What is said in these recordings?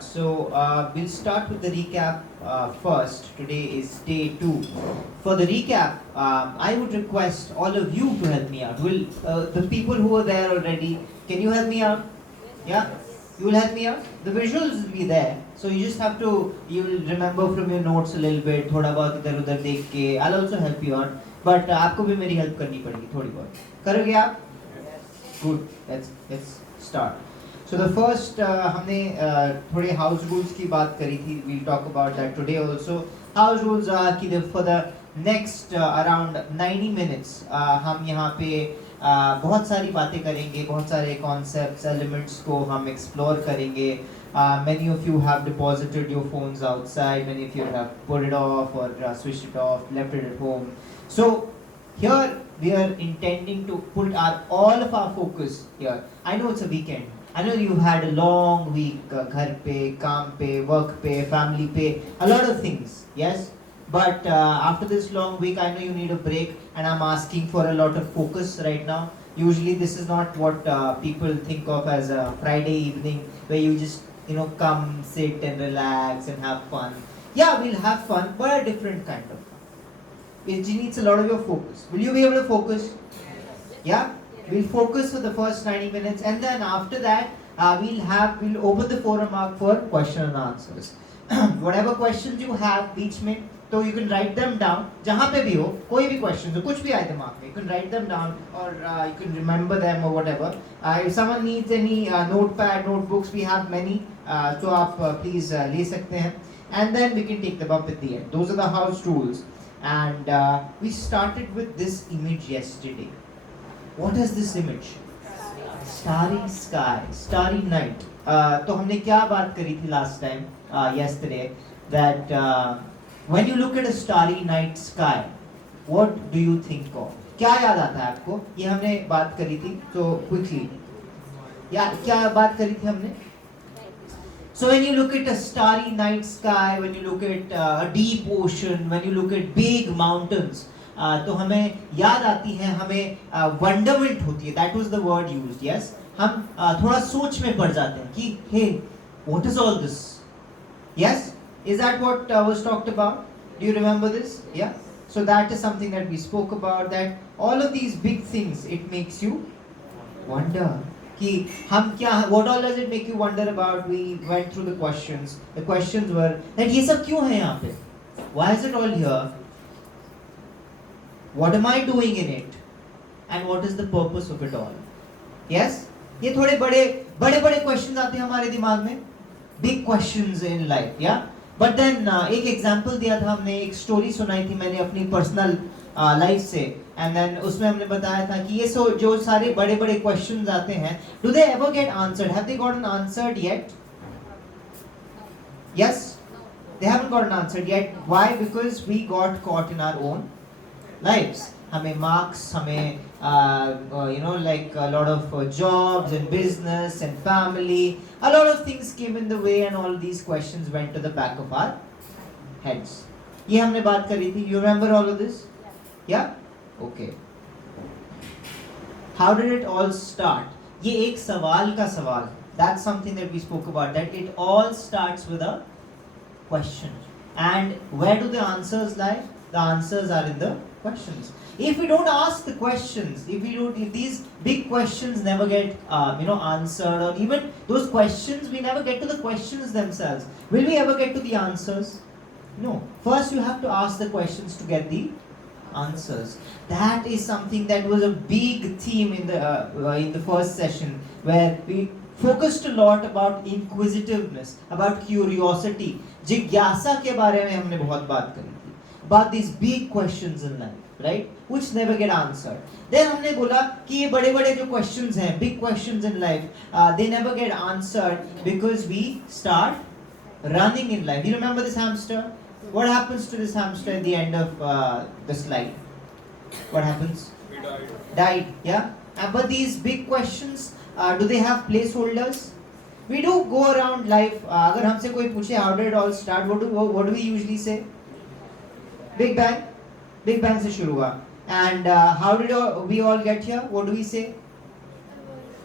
So we'll start with the recap first. Today is day 2. For the recap, I would request all of you to help me out. Will the people who are there already, can you help me out? Yeah? You will help me out? The visuals will be there. So you just have to, you will remember from your notes a little bit, थोड़ा बहुत इधर उधर देख के. I'll also help you out. But आपको भी मेरी help करनी पड़ेगी थोड़ी बहुत. करोगे आप? Good. Let's start. So the first हमने थोड़े house rules की बात करी थी. We'll talk about that today also. House rules are कि for the next around 90 minutes हम यहाँ पे बहुत सारी बातें करेंगे, बहुत सारे concepts, elements को हम explore करेंगे. Many of you have deposited your phones outside. Many of you have put it off or switched it off, left it at home. So here we are intending to put all of our focus here. I know it's a weekend. I know you had a long week, घर पे, काम पे, work पे, family पे, a lot of things, yes? But after this long week, I know you need a break, and I'm asking for a lot of focus right now. Usually this is not what people think of as a Friday evening, where you just, come, sit and relax and have fun. Yeah, we'll have fun, but a different kind of fun. It needs a lot of your focus. Will you be able to focus? Yeah? We'll focus for the first 90 minutes, and then after that, we'll open the forum up for question and answers. Whatever questions you have बीच में, तो you can write them down. जहाँ पे भी हो, कोई भी questions हो, कुछ भी आए दिमाग में, you can write them down or you can remember them or whatever. If someone needs any notepad, notebooks, we have many. So आप please ले सकते हैं, and then we can take them up at the end. Those are the house rules, and we started with this image yesterday. What is this image? Starry sky, starry night. तो हमने क्या बात करी थी last time, yesterday, that when you look at a starry night sky, what do you think of? क्या याद आता है आपको? ये हमने बात करी थी, so quickly. क्या बात करी थी हमने? So when you look at a starry night sky, when you look at a deep ocean, when you look at big mountains, तो हमें याद आती है, हमें वंडरमेंट होती है. That was the word used. Yes, हम थोड़ा सोच में पड़ जाते हैं कि hey, what is all this? Yes, is that what was talked about? Do you remember this? Yeah, so that is something that we spoke about, that all of these big things, it makes you wonder कि हम क्या, what all does it make you wonder about? We went through the questions. The questions were that ये सब क्यों है यहाँ पे? Why is it all here? What am I doing in it? And what is the purpose of it all? Yes? ये थोड़े बड़े questions आते हैं हमारे दिमाग में. Big questions in life, yeah? But then एक example दिया था हमने, एक story सुनाई थी मैंने अपनी personal life से, and then उसमें हमने बताया था कि ये जो सारे बड़े questions आते हैं, do they ever get answered? Have they gotten answered yet? Yes? They haven't gotten answered yet. Why? Because we got caught in our own lives. हमें marks, हमें like a lot of jobs and business and family, a lot of things came in the way, and all these questions went to the back of our heads. ये हमने बात करी थी. You remember all of this? Yeah? Okay. How did it all start? ये एक सवाल का सवाल. That's something that we spoke about, that it all starts with a question. And where do the answers lie? The answers are in the questions. If we don't ask the questions, if these big questions never get answered, or even those questions, we never get to the questions themselves, will we ever get to the answers? No. First you have to ask the questions to get the answers. That is something that was a big theme in the first session, where we focused a lot about inquisitiveness, about curiosity. जिज्ञासा के बारे में हमने बहुत बात करी थी, about these big questions in life, right, which never get answered. Then हमने बोला कि ये बड़े जो questions हैं, big questions in life, they never get answered because we start running in life. You remember this hamster? What happens to this hamster at the end of the slide? What happens? He died. Died, yeah. But these big questions, do they have placeholders? We do go around life. अगर हमसे कोई पूछे how did it all start, what do we usually say? Big Bang. Big Bang से शुरू हुआ. And how did we all get here? What do we say?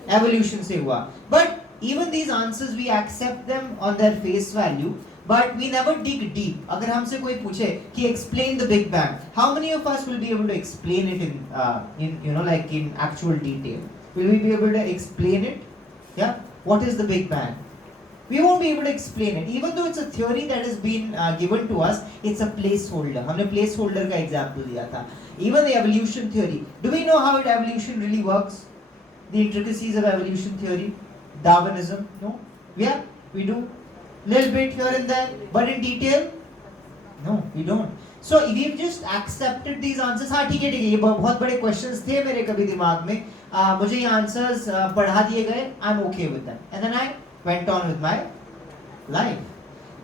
Evolution से हुआ. But even these answers we accept them on their face value, but we never dig deep. अगर हमसे कोई पूछे कि explain the Big Bang, how many of us will be able to explain it in you know, like in actual detail? Will we be able to explain it? Yeah, what is the Big Bang? We won't be able to explain it, even though it's a theory that has been given to us. It's a placeholder. हमने placeholder का example दिया था. Even the evolution theory. Do we know how evolution really works? The intricacies of evolution theory, Darwinism. No, yeah, we do. Little bit here and there, but in detail, no, we don't. So we've just accepted these answers. हाँ ठीक है ठीक है, ये बहुत बड़े questions थे मेरे कभी दिमाग में. मुझे ये answers पढ़ा दिए गए. I'm okay with them. And then I went on with my life.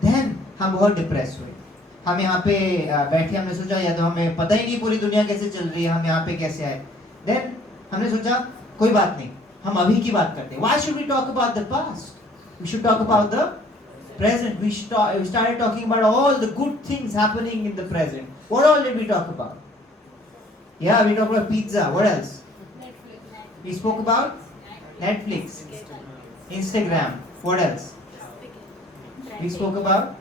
Then हम बहुत depressed हुए. हम यहाँ पे बैठे, हमने सोचा या तो हमें पता ही नहीं पूरी दुनिया कैसे चल रही है, हम यहाँ पे कैसे आए. Then हमने सोचा कोई बात नहीं, हम अभी की बात करते हैं. Why should we talk about the past? We should talk about the present. We started talking about all the good things happening in the present. What all did we talk about? Yeah, we talked about pizza. What else? Netflix. We spoke about Netflix, Instagram. What else? We spoke about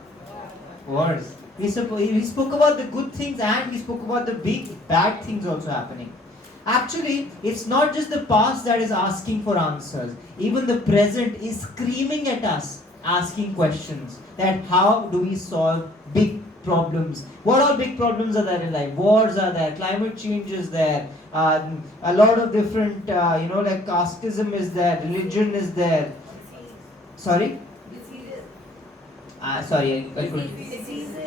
wars. We spoke about the good things, and we spoke about the big bad things also happening. Actually, it's not just the past that is asking for answers. Even the present is screaming at us, asking questions that how do we solve big problems? What all big problems are there in life? Wars are there, climate change is there, a lot of different, like casteism is there, religion is there. Sorry? Sorry, I couldn't.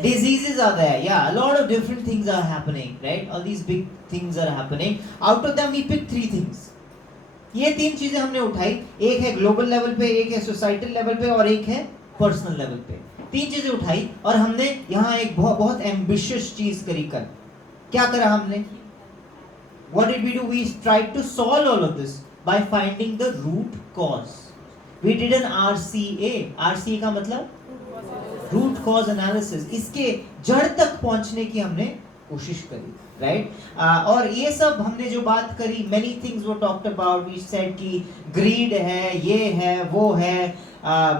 Diseases are there, yeah, a lot of different things are happening, right? All these big things are happening. Out of them we pick 3 things. ये 3 चीजें हमने उठाई. एक है global level पे, एक है societal level पे, और एक है पर्सनल लेवल पे. 3 चीजें उठाई और हमने यहाँ एक बहुत एम्बिशियस चीज करी. कर क्या करा हमने? What did we do? We tried to solve all of this by finding the root cause. We did an RCA. RCA का मतलब रूट कॉज एनालिसिस. इसके जड़ तक पहुंचने की हमने कोशिश करी, राइट? और ये सब हमने जो बात करी, मेनी थिंग्स वो टॉक्ड अबाउट. वी सेड कि ग्रीड है, ये है, वो है,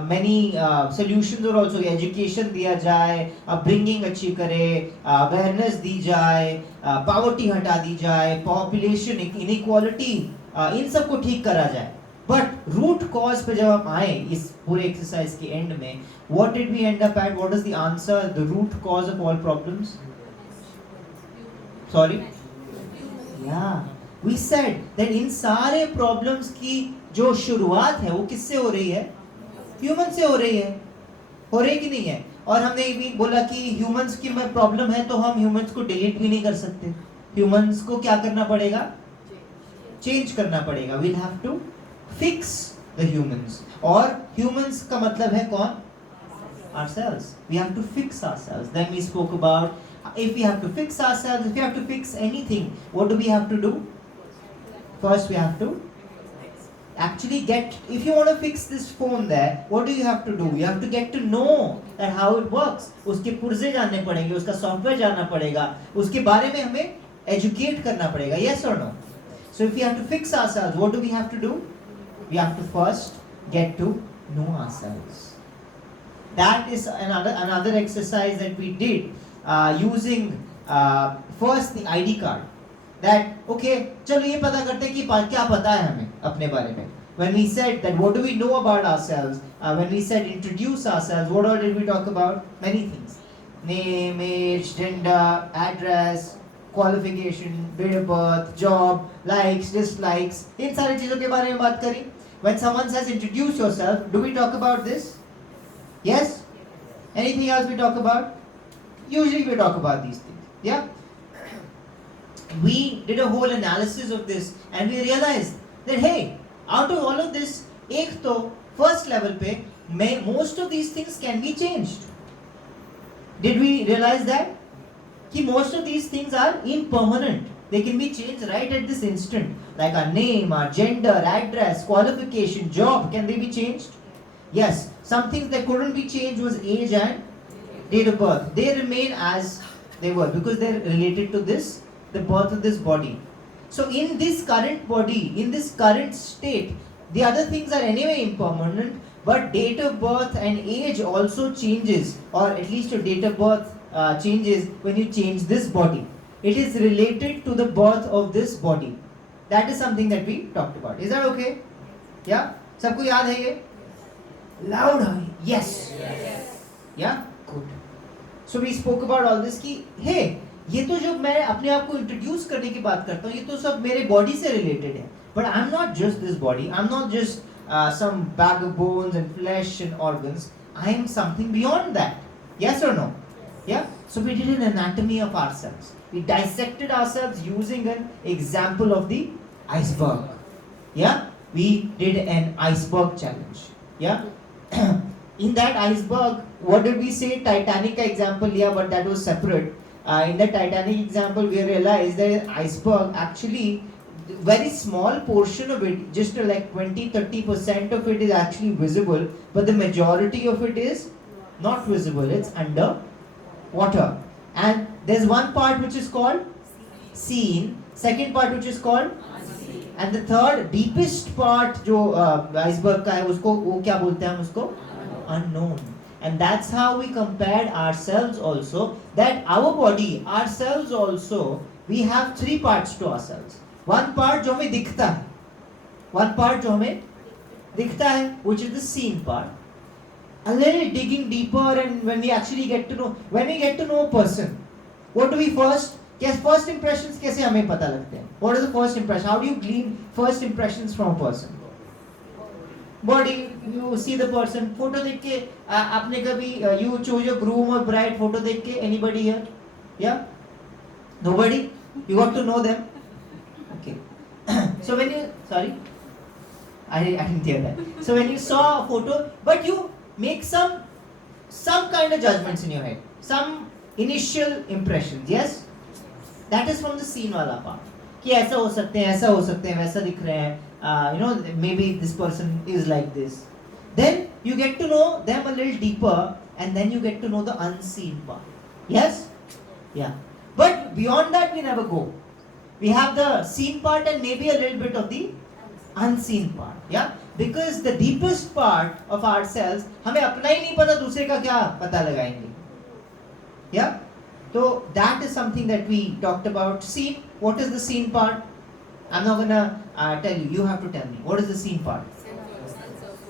मेनी सॉल्यूशंस और आल्सो एजुकेशन दिया जाए, अपब्रिंगिंग अच्छी करे, अवेयरनेस दी जाए, पॉवर्टी हटा दी जाए, पॉपुलेशन इनइक्वालिटी, इन सब को ठीक करा जाए. बट रूट कॉज पे जब हम आए इस पूरे एक्सरसाइज के एंड में, what did we end up at? What is the answer? The root cause of all problems? Sorry? Yeah. We said that इन सारे problems की जो शुरुआत है वो किससे हो रही है? Human से हो रही है. हो रही कि नहीं है? और हमने ये भी बोला कि humans की प्रॉब्लम है तो हम humans को डिलीट भी नहीं कर सकते. Humans को क्या करना पड़ेगा? चेंज करना पड़ेगा. We'll have to fix the humans. और humans का मतलब है कौन? Ourselves. We have to fix ourselves. Then we spoke about if we have to fix ourselves, if we have to fix anything, what do we have to do? First we have to actually get, if you want to fix this phone there, what do you have to do? You have to get to know that how it works. उसके पुर्जे जानने पड़ेंगे, उसका software जानना पड़ेगा, उसके बारे में हमें educate करना पड़ेगा. Yes or no? So if we have to fix ourselves, what do we have to do? We have to first get to know ourselves. That is another exercise that we did using first the ID card. That okay, चलो ये पता करते हैं कि क्या पता है हमें अपने बारे में. When we said that what do we know about ourselves, when we said introduce ourselves, what all did we talk about? Many things. Name, age, gender, address, qualification, date of birth, job, likes, dislikes. इन सारी चीजों के बारे में बात करी. When someone says introduce yourself, do we talk about this? Yes? Anything else we talk about? Usually we talk about these things. Yeah? We did a whole analysis of this and we realized that hey, out of all of this, एक तो first level पे most of these things can be changed. Did we realize that? कि most of these things are impermanent. They can be changed right at this instant. Like our name, our gender, address, qualification, job, can they be changed? Yes. Some things that couldn't be changed was age and date of birth. They remain as they were because they're related to this, the birth of this body. So in this current body, in this current state, The other things are anyway impermanent, but date of birth and age also changes, or at least your date of birth changes when you change this body. It is related to the birth of this body. That is something that we talked about. Is that okay? Yeah? सबको याद है ये? Loud है? Yes. Yeah? Good. So we spoke about all this कि hey, ये तो जो मैं अपने आप को इंट्रोड्यूस करने की बात करता हूँ, ये तो सब मेरे बॉडी से रिलेटेड है. But I'm not just this body. I'm not just some bag of bones and flesh and organs. I am something beyond that. Yes or no? Yeah? So we did an anatomy of ourselves. We dissected ourselves using an example of the iceberg. Yeah? We did an iceberg challenge. Yeah? In that iceberg, what did we say? Titanic ka example liya, but that was separate. In the Titanic example, we realized that iceberg actually, very small portion of it, just like 20-30% of it is actually visible, but the majority of it is not visible. It's under water. And there's one part which is called seen, second part which is called unseen, and the third deepest part जो iceberg का है उसको वो क्या बोलते हैं हम उसको unknown. And that's how we compared ourselves also, that our body, ourselves also, we have three parts to ourselves. One part जो हमें दिखता है, one part जो हमें दिखता है, which is the seen part. A little digging deeper, and when we actually get to know, when we get to know a person, what do we first? First impressions कैसे हमें पता लगते हैं? What is the first impression? How do you glean first impressions from a person? Body, you see the person. Photo देख के आपने कभी you choose your groom or bride photo देख के? Anybody here? Yeah? Nobody? You got to know them. Okay. So when you I didn't hear that. So when you saw a photo, but you make some kind of judgments in your head, some initial impressions. Yes, that is from the scene वाला part. कि ऐसा हो सकते हैं, वैसा दिख रहे हैं. Maybe this person is like this. Then you get to know them a little deeper, and then you get to know the unseen part. Yes, yeah. But beyond that, we never go. We have the seen part and maybe a little bit of the unseen part. Yeah, because the deepest part of ourselves, हमें अपना ही नहीं पता, दूसरे का क्या पता लगाएंगे. Yeah, so that is something that we talked about. Seen. What is the seen part? I'm not gonna tell you. You have to tell me. What is the seen part?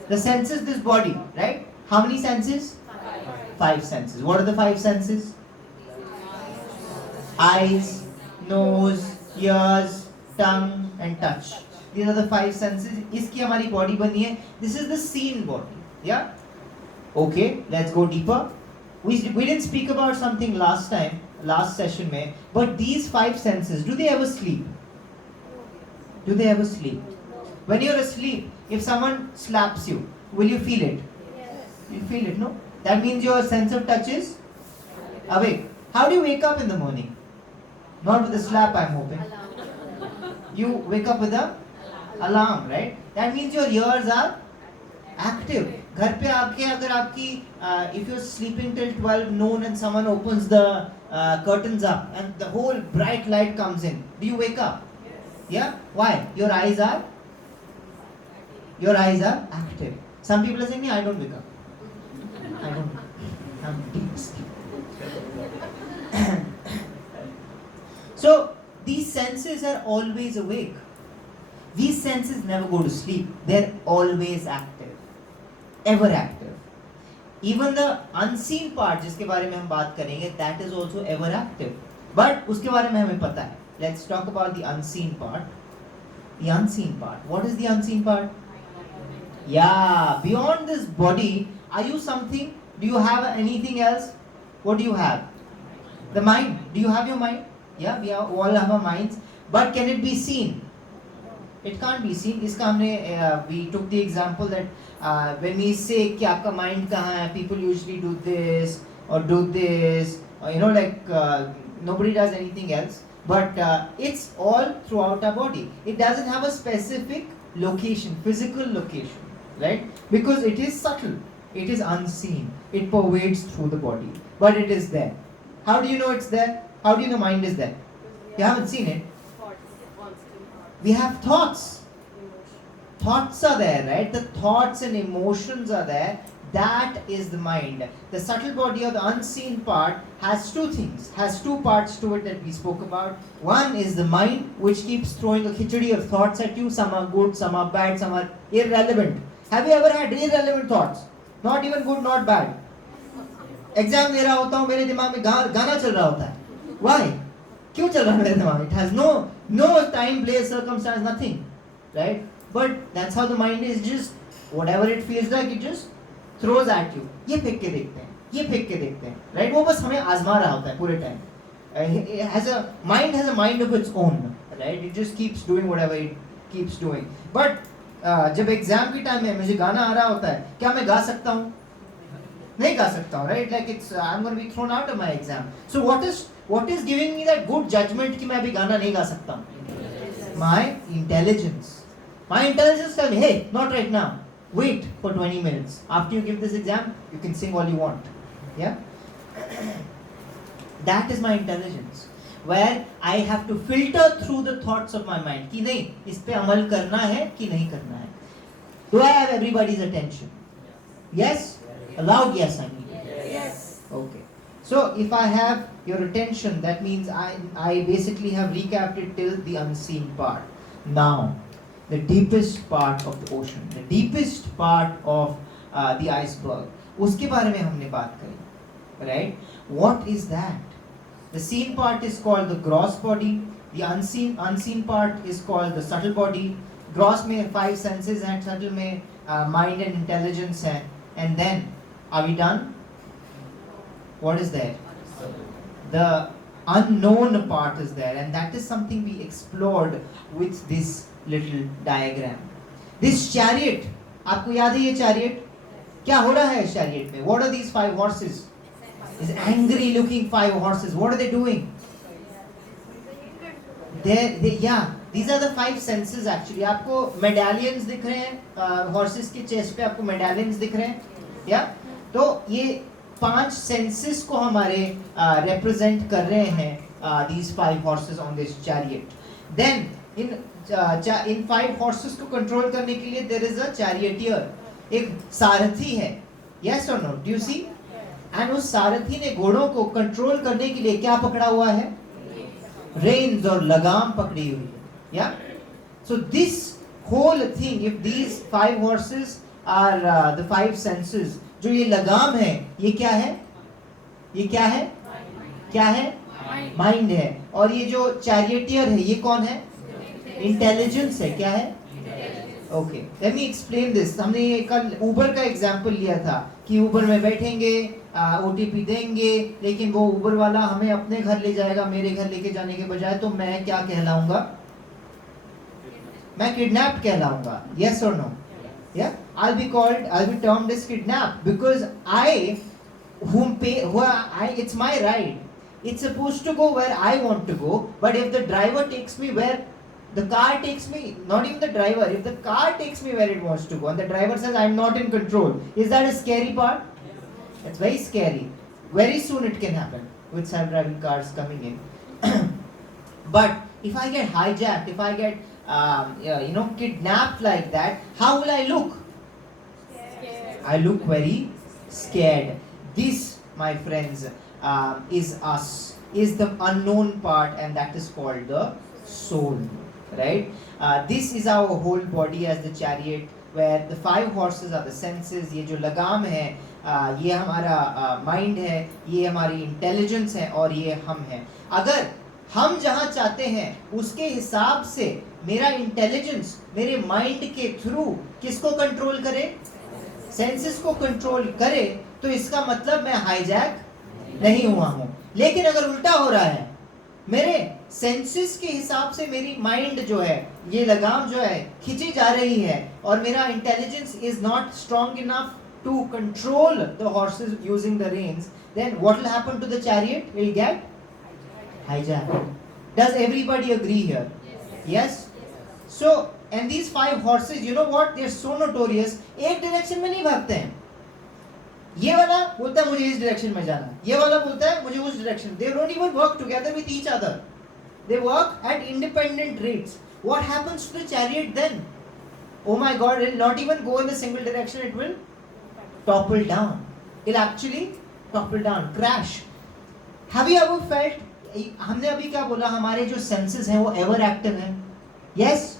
The senses, this body, right? How many senses? Five senses. What are the five senses? Eyes, nose, ears, tongue, and touch. These are the five senses. इसकी हमारी body बनी है. This is the seen body. Yeah. Okay. Let's go deeper. We didn't speak about something last time, last session में. But these five senses, do they ever sleep? Do they ever sleep? When you're asleep, if someone slaps you, will you feel it? Yes. You feel it, no? That means your sense of touch is awake. How do you wake up in the morning? Not with a slap, I'm hoping. You wake up with a alarm, right? That means your ears are active. घर पे आके अगर आपकी if you're sleeping till 12 noon and someone opens the curtains up and the whole bright light comes in, do you wake up? Yeah? Why? Your eyes are active. Some people are saying, I don't wake up. I don't. I'm deep asleep. So these senses are always awake. These senses never go to sleep. They're always active. Ever active. Even the unseen part जिसके बारे में हम बात करेंगे, that is also ever active. But उसके बारे में हमें पता है. Let's talk about the unseen part. The unseen part. What is the unseen part? Yeah, beyond this body, are you something? Do you have anything else? What do you have? The mind. Do you have your mind? Yeah, we all have our minds. But can it be seen? It can't be seen. इसका हमने we took the example that when we say कि आपका mind कहाँ है, people usually do this or do this, or nobody does anything else. But it's all throughout our body. It doesn't have a specific location, physical location, right? Because it is subtle. It is unseen. It pervades through the body. But it is there. How do you know it's there? How do you know mind is there? You haven't seen it. We have thoughts. thoughts are there, right? The thoughts and emotions are there. That is the mind. The subtle body or the unseen part has two things, has two parts to it that we spoke about. One is the mind, which keeps throwing a khichdi of thoughts at you. Some are good, some are bad, some are irrelevant. Have you ever had irrelevant thoughts? Not even good, not bad. Exam दे रहा होता हूँ, मेरे दिमाग में गाना चल रहा होता है. Why? क्यों चल रहा है मेरे दिमाग में? It has no time, place, circumstance, nothing, right? But that's how the mind is. Just whatever it feels like, it just throws at you. ये फेंक के देखते हैं, ये फेंक के देखते हैं, right? वो बस हमें आजमा रहा होता है पूरे time. Mind has a mind of its own, right? It just keeps doing whatever it keeps doing. But जब एग्जाम की टाइम में मुझे गाना आ रहा होता है, क्या मैं गा सकता हूँ? नहीं गा सकता हूँ, right? Like I'm going to be thrown out of my exam. So what is giving me that good judgment कि मैं अभी गाना नहीं गा सकता हूँ? My intelligence. My intelligence tells me, hey, not right now. Wait for 20 minutes. After you give this exam, you can sing all you want. Yeah? That is my intelligence. Where I have to filter through the thoughts of my mind. कि नहीं, इस पे अमल करना है कि नहीं करना है. Do I have everybody's attention? Yes? A loud yes, I mean. Yes. Okay. So if I have your attention, that means I basically have recapped it till the unseen part. Now, the deepest part of the ocean, the deepest part of the iceberg, उसके बारे में हमने बात करी, right? What is that? The seen part is called the gross body. The unseen part is called the subtle body. Gross में 5 senses हैं, subtle में mind and intelligence है. And then, are we done? What is there? The unknown part is there, and that is something we explored with this little diagram. This chariot, आपको याद है ये chariot? क्या हो रहा है इस chariot में? What are these 5 horses? These angry looking 5 horses. What are they doing? Yeah, these are the 5 senses actually. आपको medallions दिख रहे हैं, horses के chest पे आपको medallions दिख रहे हैं, yeah? तो ये 5 senses को हमारे represent कर रहे हैं these 5 horses on this chariot. Then in 5 horses को control करने के लिए there is a charioteer, एक सारथी है. Yes or no? Do you see? And उस सारथी ने घोड़ों को कंट्रोल करने के लिए क्या पकड़ा हुआ है? Reins और लगाम पकड़ी हुई है. Yeah? So this whole thing, if these 5 horses are the 5 senses, जो ये लगाम है, ये क्या है? ये क्या है? क्या है? Mind है. और ये जो charioteer है, ये कौन है? Intelligence है. क्या है? Okay, let me explain this. हमने ये कल Uber का example लिया था कि Uber में बैठेंगे, OTP देंगे, लेकिन वो Uber वाला हमें अपने घर ले जाएगा, मेरे घर लेके जाने के बजाय, तो मैं क्या कहलाऊंगा? मैं kidnapped कहलाऊंगा. Yes or no? Yeah, I'll be termed as kidnapped because it's my ride. It's supposed to go where I want to go, but if the driver takes me where the car takes me, not even the driver, if the car takes me where it wants to go and the driver says I'm not in control, is that a scary part? It's very scary. Very soon it can happen with self-driving cars coming in. But if I get hijacked, if I get kidnapped like that, how will I look? Scared. I look very scared. This, my friends, is us, is the unknown part, and that is called the soul. Right? This is our whole body as the chariot, where the 5 horses are the senses. ये जो लगाम है, ये हमारा mind है, ये हमारी intelligence है, और ये हम हैं. अगर हम जहाँ चाहते हैं उसके हिसाब से मेरा intelligence मेरे mind के through किसको control करे? Senses को control करे, तो इसका मतलब मैं hijack नहीं हुआ हूँ. लेकिन अगर उल्टा हो रहा है, मेरे सेंसेस के हिसाब से मेरी माइंड जो है, ये लगाम जो है, खींची जा रही है, और मेरा intelligence is not strong enough to control the horses using the reins, then what will happen to the chariot? Will get hijacked. Does everybody agree here? Yes. So, and these 5 horses, you know what? They are so notorious. एक direction में नहीं भागते हैं. ये वाला बोलता है मुझे इस डायरेक्शन में जाना, ये वाला बोलता है मुझे उस direction. They don't even work together with each other. They work at independent rates. What happens to the chariot then? oh my God, it will not even go in the single direction, it will topple down. It'll actually topple down, crash. Have you ever felt, हमने अभी क्या बोला, हमारे जो senses हैं वो ever active हैं? Yes?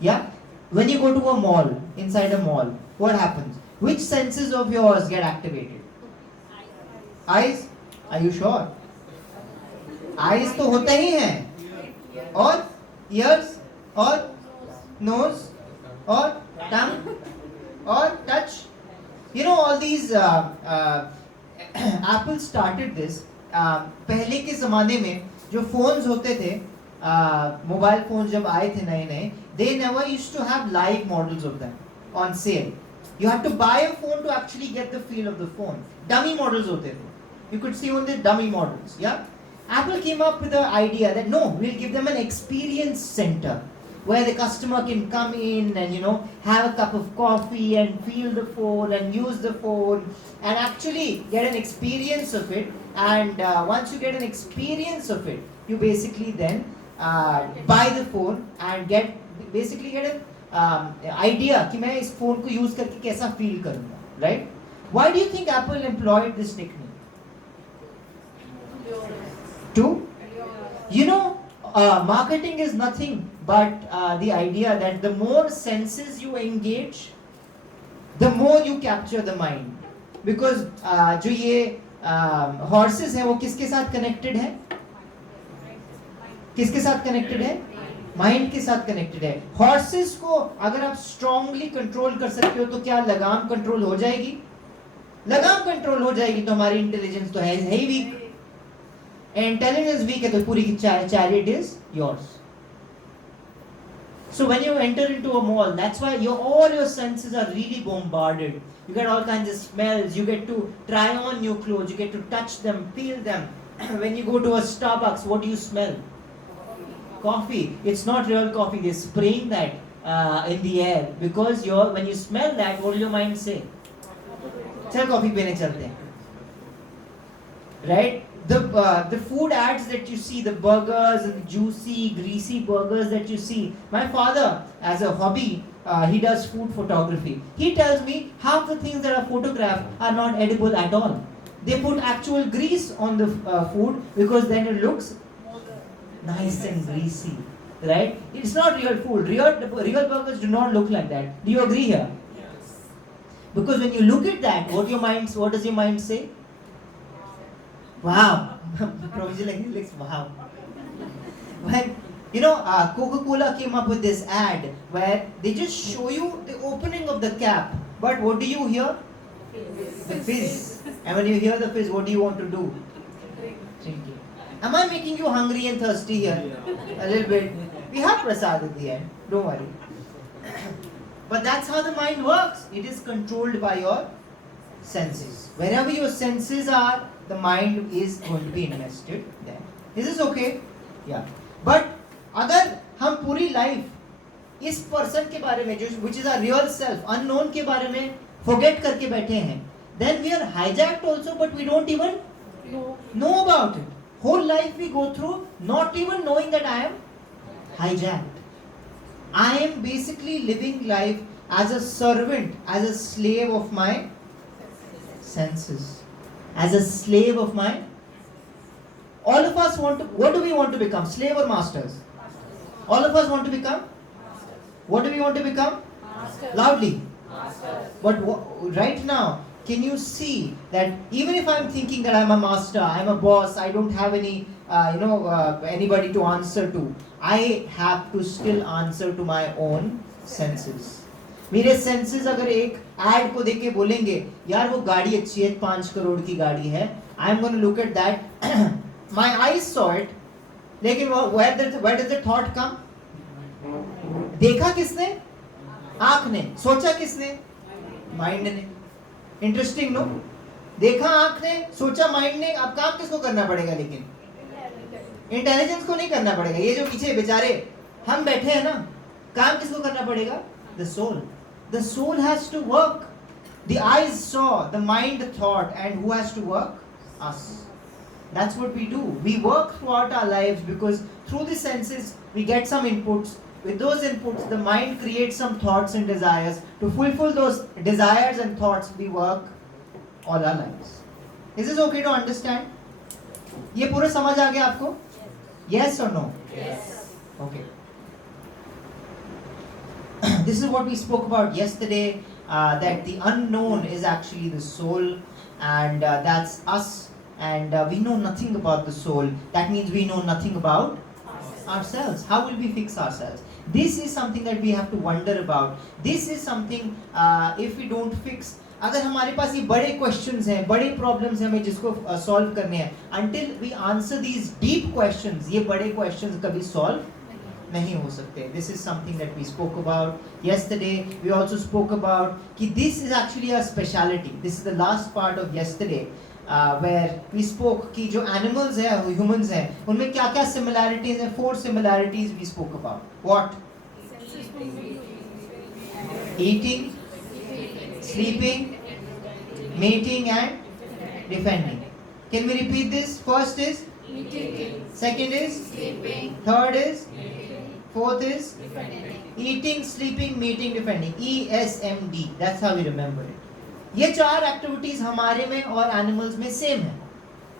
Yeah? When you go to a mall, inside a mall, what happens? Which senses of yours get activated? Eyes? Are you sure? Eyes तो होते ही हैं, और ears, और nose, और tongue, और touch. You know all these. Apple started this. पहले के ज़माने में जो phones होते थे, mobile phones जब आए थे नए नए, they never used to have live models of them on sale. You had to buy a phone to actually get the feel of the phone. Dummy models होते थे. You could see only dummy models. Yeah. Apple came up with the idea that no, we'll give them an experience center where the customer can come in and have a cup of coffee and feel the phone and use the phone and actually get an experience of it. And once you get an experience of it, you basically then buy the phone and get an idea कि मैं इस phone को use करके कैसा feel करूँगा, right? Why do you think Apple employed this technique? Marketing is nothing but the idea that the more senses you engage, the more you capture the mind. Because जो ये horses हैं वो किसके साथ connected है? किसके साथ connected है? Mind के साथ connected है. Horses को अगर आप strongly control कर सकते हो तो क्या लगाम control हो जाएगी? लगाम control हो जाएगी तो हमारी intelligence तो है ही weak. Intelligence weak है तो पूरी की chariot is yours. So when you enter into a mall, that's why all your senses are really bombarded. You get all kinds of smells. You get to try on new clothes. You get to touch them, feel them. When you go to a Starbucks, what do you smell? Coffee. It's not real coffee. They're spraying that in the air because when you smell that, what will your mind say? चल coffee पीने चलते हैं. Right? The food ads that you see, the burgers and the juicy, greasy burgers that you see. My father, as a hobby, he does food photography. He tells me half the things that are photographed are not edible at all. They put actual grease on the food because then it looks nice and greasy, right? It's not real food. Real burgers do not look like that. Do you agree here? Yes. Because when you look at that, what does your mind say? Wow. Wow. When Coca-Cola came up with this ad where they just show you the opening of the cap, but what do you hear? The fizz. And when you hear the fizz, what do you want to do? Drink it. Am I making you hungry and thirsty here? A little bit. We have prasad at the end. Don't worry. But that's how the mind works. It is controlled by your senses. Wherever your senses are, the mind is going to be invested there. Is this okay? Yeah. But अगर हम पूरी life इस person के बारे में which is our real self, unknown के बारे में forget करके बैठे हैं, then we are hijacked also, but we don't even know about it. Whole life we go through not even knowing that I am hijacked. I am basically living life as a servant, as a slave of my senses. As a slave of my... All of us what do we want to become? Slave or masters? All of us want to become? What do we want to become? Masters. Loudly. Masters. But right now, can you see that even if I'm thinking that I'm a master, I'm a boss, I don't have any, anybody to answer to, I have to still answer to my own senses. मेरे senses अगर एक add को देख के बोलेंगे यार वो गाड़ी अच्छी है 5 करोड़ की गाड़ी है, I am gonna look at that, my eyes saw it, लेकिन where does the thought come? देखा किसने? आंख ने. सोचा किसने? माइंड ने. Interesting no? देखा आंख ने, सोचा माइंड ने. अब काम किसको करना पड़ेगा? लेकिन इंटेलिजेंस को नहीं करना पड़ेगा. ये जो पीछे बेचारे हम बैठे हैं ना, काम किसको करना पड़ेगा? The soul. The soul has to work. The eyes saw, the mind thought, and who has to work? Us. That's what we do. We work throughout our lives because through the senses we get some inputs, with those inputs, the mind creates some thoughts and desires. To fulfill those desires and thoughts, we work all our lives. Is this okay to understand? ये पूरा समझ आ गया आपको? Yes or no? Yes. Okay. This is what we spoke about yesterday, that the unknown is actually the soul, and that's us, and we know nothing about the soul. That means we know nothing about ourselves. How will we fix ourselves? This is something that we have to wonder about. This is something, if we don't fix, अगर हमारे पास ये बड़े questions हैं, बड़े problems हैं, हमें जिसको solve करने हैं, until we answer these deep questions, ये बड़े क्वेश्चंस कभी सॉल्व नहीं हो सकते. This is something that we spoke about yesterday. We also spoke about कि this is actually a speciality. This is the last part of yesterday, where we spoke कि जो animals हैं, humans हैं, उनमें क्या क्या similarities हैं. 4 similarities we spoke about. What? Eating, sleeping, mating and defending. Can we repeat this? First is Eating, second is sleeping, third is fourth is defending. eating, sleeping, mating, defending. ESMD. That's how we remember it. ये 4 activities हमारे में और animals में same है.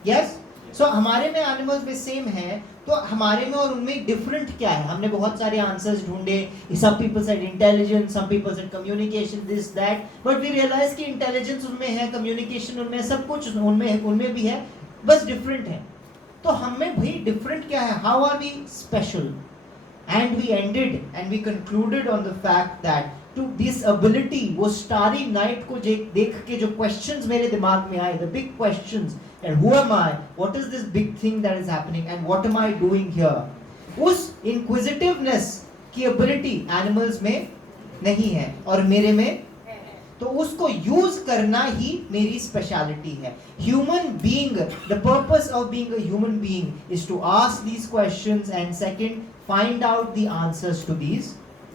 Yes? सो हमारे में animals में same है, तो हमारे में और उनमें डिफरेंट क्या है? हमने बहुत सारे आंसर्स ढूंढे. Some people said intelligence, some people said communication, this that, but we realise कि इंटेलिजेंस उनमें है, कम्युनिकेशन उनमें, सब कुछ उनमें भी है, बस डिफरेंट है. तो हमें भाई डिफरेंट क्या है? How are we special? And we ended and we concluded on the fact that to this ability, वो starry night को देख के जो questions मेरे दिमाग में आए, the big questions, and who am I? What is this big thing that is happening? And what am I doing here? उस inquisitiveness की ability animals में नहीं है और मेरे में, तो उसको यूज करना ही मेरी स्पेशलिटी है. Human being, the purpose of being a human being is to ask these questions and second find out the answers to these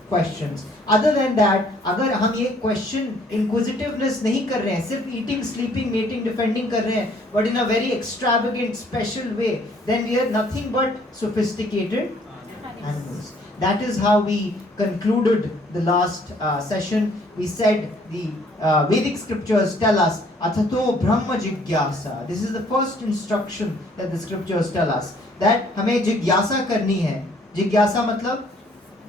questions. Other than that, अगर हम ये क्वेश्चन इंक्विजिटिवनेस नहीं कर रहे हैं, सिर्फ ईटिंग, स्लीपिंग, मेटिंग, डिफेंडिंग कर रहे हैं, but in a very extravagant special way, then we are nothing but sophisticated animals. That is how we concluded the last session. We said the Vedic scriptures tell us Athato Brahma Jigyasa. This is the first instruction that the scriptures tell us, that हमें जिज्ञासा करनी है. जिज्ञासा मतलब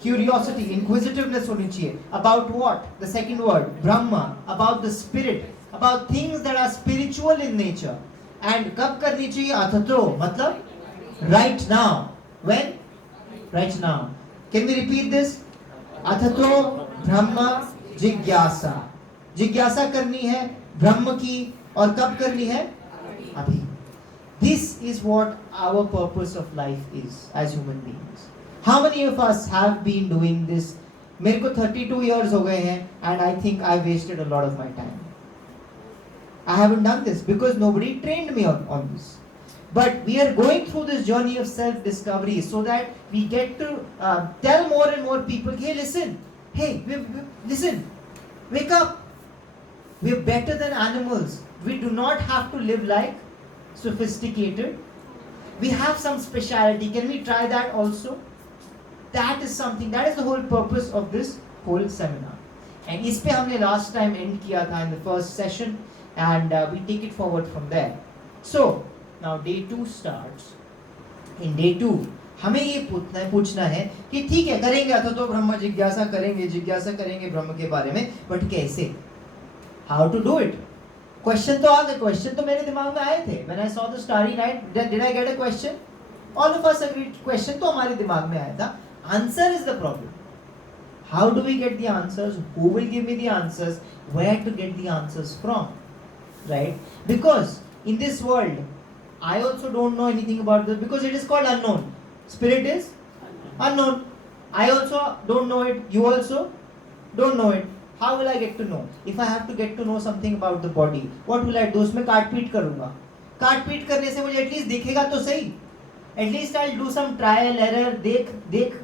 curiosity, inquisitiveness होनी चाहिए. About what? The second word, Brahma. About the spirit. About things that are spiritual in nature. And कब करनी चाहिए? Athato मतलब right now. When? Right now. Can we repeat this? Athato Brahma Jigyasa. जिज्ञासा करनी है ब्रह्म की, और कब करनी है? अभी. This is what our purpose of life is as human beings. How many of us have been doing this? मेरे को 32 years हो गए हैं, and I think I wasted a lot of my time. I haven't done this because nobody trained me on this. But we are going through this journey of self-discovery so that we get to tell more and more people, hey, listen, hey, listen, wake up. We're better than animals. We do not have to live like sophisticated. We have some speciality. Can we try that also? That is something, that is the whole purpose of this whole seminar. And इस पे हमने last time end किया था in the first session, and we take it forward from there. So, now day 2 starts. In day 2 हमें ये पूछना है कि ठीक है, करेंगे अथतो ब्रह्म जिज्ञासा करेंगे ब्रह्म के बारे में, बट कैसे? How to do it? Question तो आ गए, क्वेश्चन तो मेरे दिमाग में आए थे. When I saw the starry night, did I get a question? All of us agreed, question तो हमारे दिमाग में आया था. Answer is the problem. How do we get the answers? Who will give me the answers? Where to get the answers from? Right? Because in this world, I also don't know anything about this, because it is called unknown. Spirit is unknown. I also don't know it. You also don't know it. How will I get to know? If I have to get to know something about the body, what will I do? उसमें काट पीट करूँगा. काट पीट करने से मुझे at least दिखेगा तो सही. At least I do some trial error, देख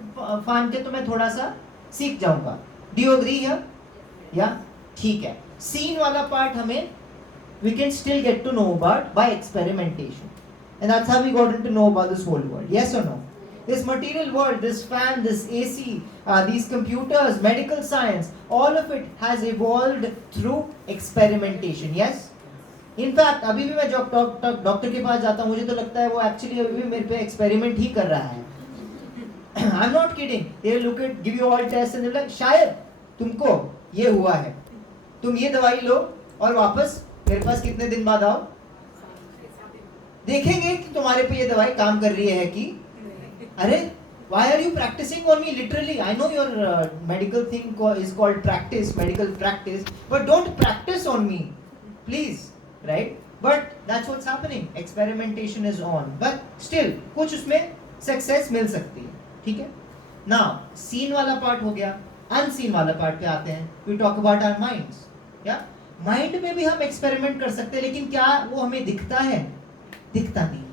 फान के तो मैं थोड़ा सा सीख जाऊंगा. Do you agree here? या ठीक है. सीन वाला पार्ट हमें we can still get to know about by experimentation, and that's how we got to know about this whole world. Yes or no? This material world, this fan, this AC, these computers, medical science, all of it has evolved through experimentation. Yes? In fact, अभी भी मैं जब doctor के पास जाता हूँ मुझे तो लगता है वो एक्चुअली अभी भी मेरे पे एक्सपेरिमेंट ही कर रहा है. I'm not kidding. They look at, give you all tests and they're like, शायद तुमको ये हुआ है, तुम ये दवाई लो और वापस मेरे पास कितने दिन बाद आओ, देखेंगे कि तुम्हारे पे ये दवाई काम कर रही है कि अरे why are you practicing on me? Literally, I know your medical thing is called practice, medical practice, but don't practice on me, please, right? But that's what's happening. Experimentation is on, but still कुछ उसमें success मिल सकती है, ठीक है? Now, seen वाला part हो गया, unseen वाला part पे आते हैं. We talk about our minds, yeah? Mind में भी हम experiment कर सकते हैं, लेकिन क्या वो हमें दिखता है? दिखता नहीं.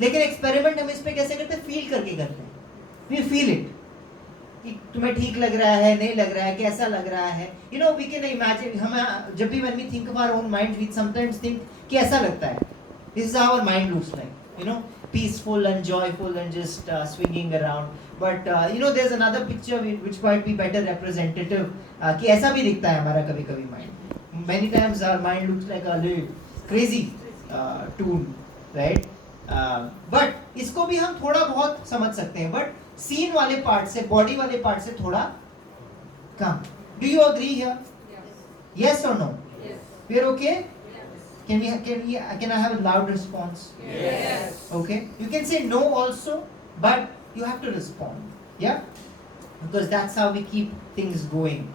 लेकिन एक्सपेरिमेंट हम इस पे कैसे करते हैं? फील करके करते हैं. वी फील इट कि तुम्हें ठीक लग रहा है, नहीं लग रहा है, कैसा लग रहा है. You know we can imagine. हम जब भी when we think of our own mind we sometimes think कि ऐसा लगता है. This is how our mind looks like, you know, peaceful and joyful and just swinging around. But you know there is another picture which might be better representative कि ऐसा भी दिखता है हमारा कभी कभी mind. Many times our mind looks like a crazy tool, right? But इसको भी हम थोड़ा बहुत समझ सकते हैं, बट सीन वाले पार्ट से, बॉडी वाले पार्ट से थोड़ा कम. Do you agree here? Yes और no? We are okay? Can I have a loud response? Yes. Okay, you can say no also, but you have to respond, yeah, because that's how we keep things going.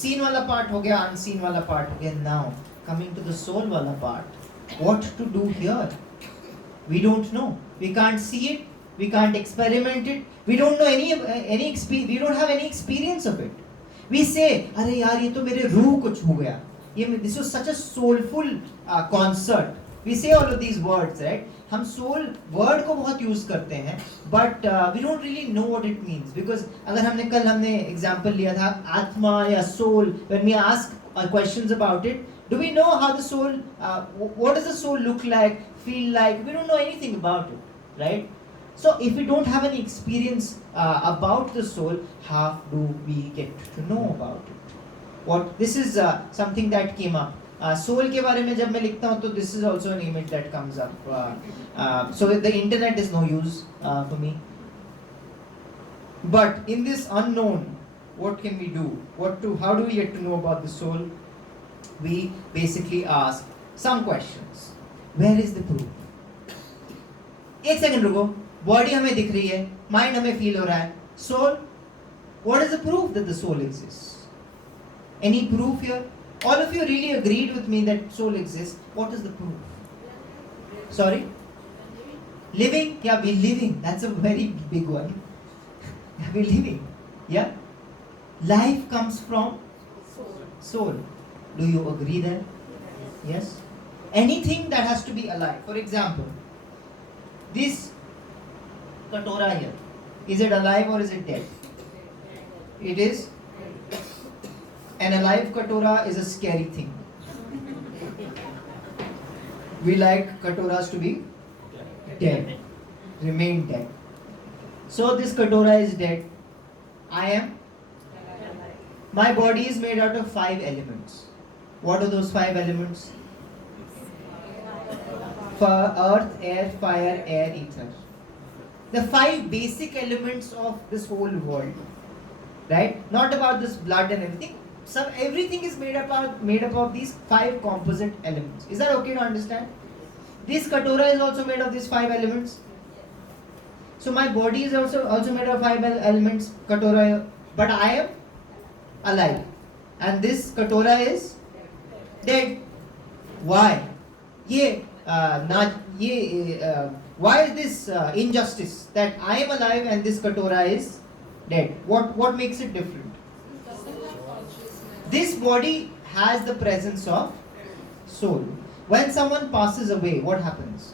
Seen wala part ho gaya, unseen wala part ho gaya. Now coming to the soul wala part, what to do here? We don't know. We can't see it. We can't experiment it. We don't know any experience. We don't have any experience of it. We say, अरे यार ये तो मेरे रूह को छू गया. This was such a soulful concert. We say all of these words, right? हम soul word को बहुत use करते हैं, but we don't really know what it means, because अगर कल हमने example लिया था आत्मा या soul, when we ask questions about it, do we know how the soul, what does the soul look like, feel like? We don't know anything about it, right? So if we don't have any experience about the soul, how do we get to know about it? This is something that came up. Soul के बारे में जब मैं लिखता हूँ तो this is also an image that comes up. So the internet is no use for me. But in this unknown, what can we do? How do we get to know about the soul? We basically ask some questions. Where is the proof? एक second रुको. Body हमें दिख रही है, mind हमें feel हो रहा है. Soul, what is the proof that the soul exists? Any proof here? All of you really agreed with me that soul exists. What is the proof? Sorry? Living? Yeah, we're living. That's a very big one. We're living. Yeah? Life comes from soul. Do you agree there? Yes? Anything that has to be alive. For example, this katora here. Is it alive or is it dead? It is. An alive katora is a scary thing. We like katoras to be dead, remain dead. So this katora is dead. I am. My body is made out of 5 elements. What are those 5 elements? Earth, air, fire, air, ether. The 5 basic elements of this whole world, right? Not about this blood and everything. Everything is made up of these 5 composite elements. Is that okay to understand? This katora is also made of these 5 elements. So my body is also made of 5 elements. Katora, but I am alive, and this katora is dead. Why? Why is this injustice that I am alive and this katora is dead? What makes it different? This body has the presence of soul. When someone passes away, what happens?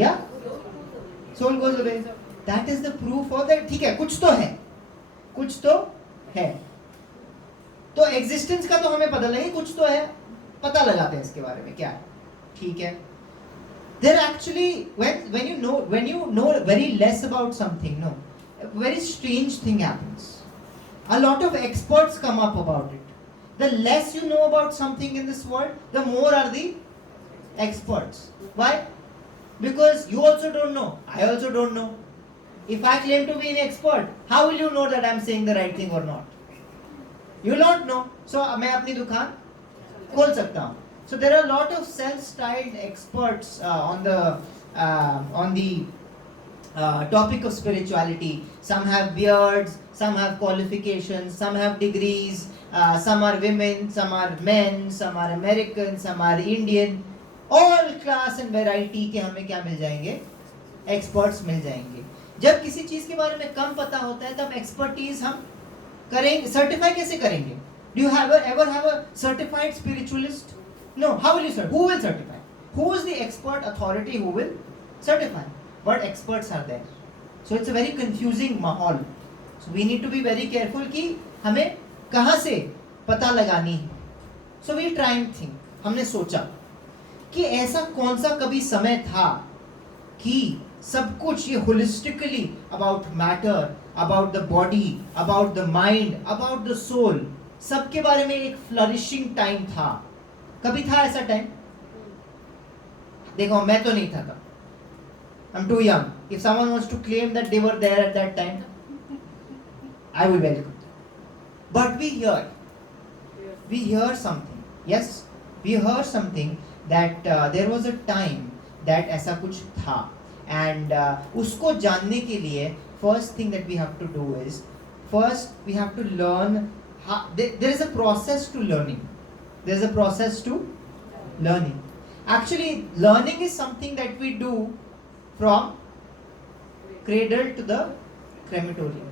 Yeah? Soul goes away. That is the proof of that. ठीक है, कुछ तो है. तो existence का तो हमें पता नहीं, कुछ तो है. पता लगाते हैं इसके बारे में क्या है. ठीक है. They're actually, when you know very less about something, no, a very strange thing happens. A lot of experts come up about it. The less you know about something in this world, the more are the experts. Why? Because you also don't know, I also don't know. If I claim to be an expert, how will you know that I'm saying the right thing or not? You will not know. So मैं अपनी दुकान खोल सकता हूँ. So there are a lot of self-styled experts on the topic of spirituality. Some have beards, some have qualifications, some have degrees, some are women, some are men, some are American, some are Indian. All class and variety के हमें क्या मिल जाएंगे? Experts मिल जाएंगे. जब किसी चीज के बारे में कम पता होता है तब एक्सपर्टीज हम करेंगे. सर्टिफाई कैसे करेंगे? Do you ever have a certified spiritualist? No. How will you certify? Who will certify? Who is the expert authority who will certify? But experts are there. So it's a very confusing माहौल. So we need to be very careful कि हमें कहाँ से पता लगानी है. So we try and think. हमने सोचा कि ऐसा कौन सा कभी समय था कि सब कुछ ये holistically about matter, about the body, about the mind, about the soul, सबके बारे में एक फ्लरिशिंग टाइम था. कभी था ऐसा टाइम? देखो मैं तो नहीं था तब. I'm too young. If someone wants to claim that they were there at that time, I will welcome. But we hear something. Yes, we heard something that there was a time that ऐसा कुछ था. And उसको जानने के लिए first thing that we have to do is first we have to learn. There is a process to learning. There is a process to learning. Actually, learning is something that we do from cradle to the crematorium.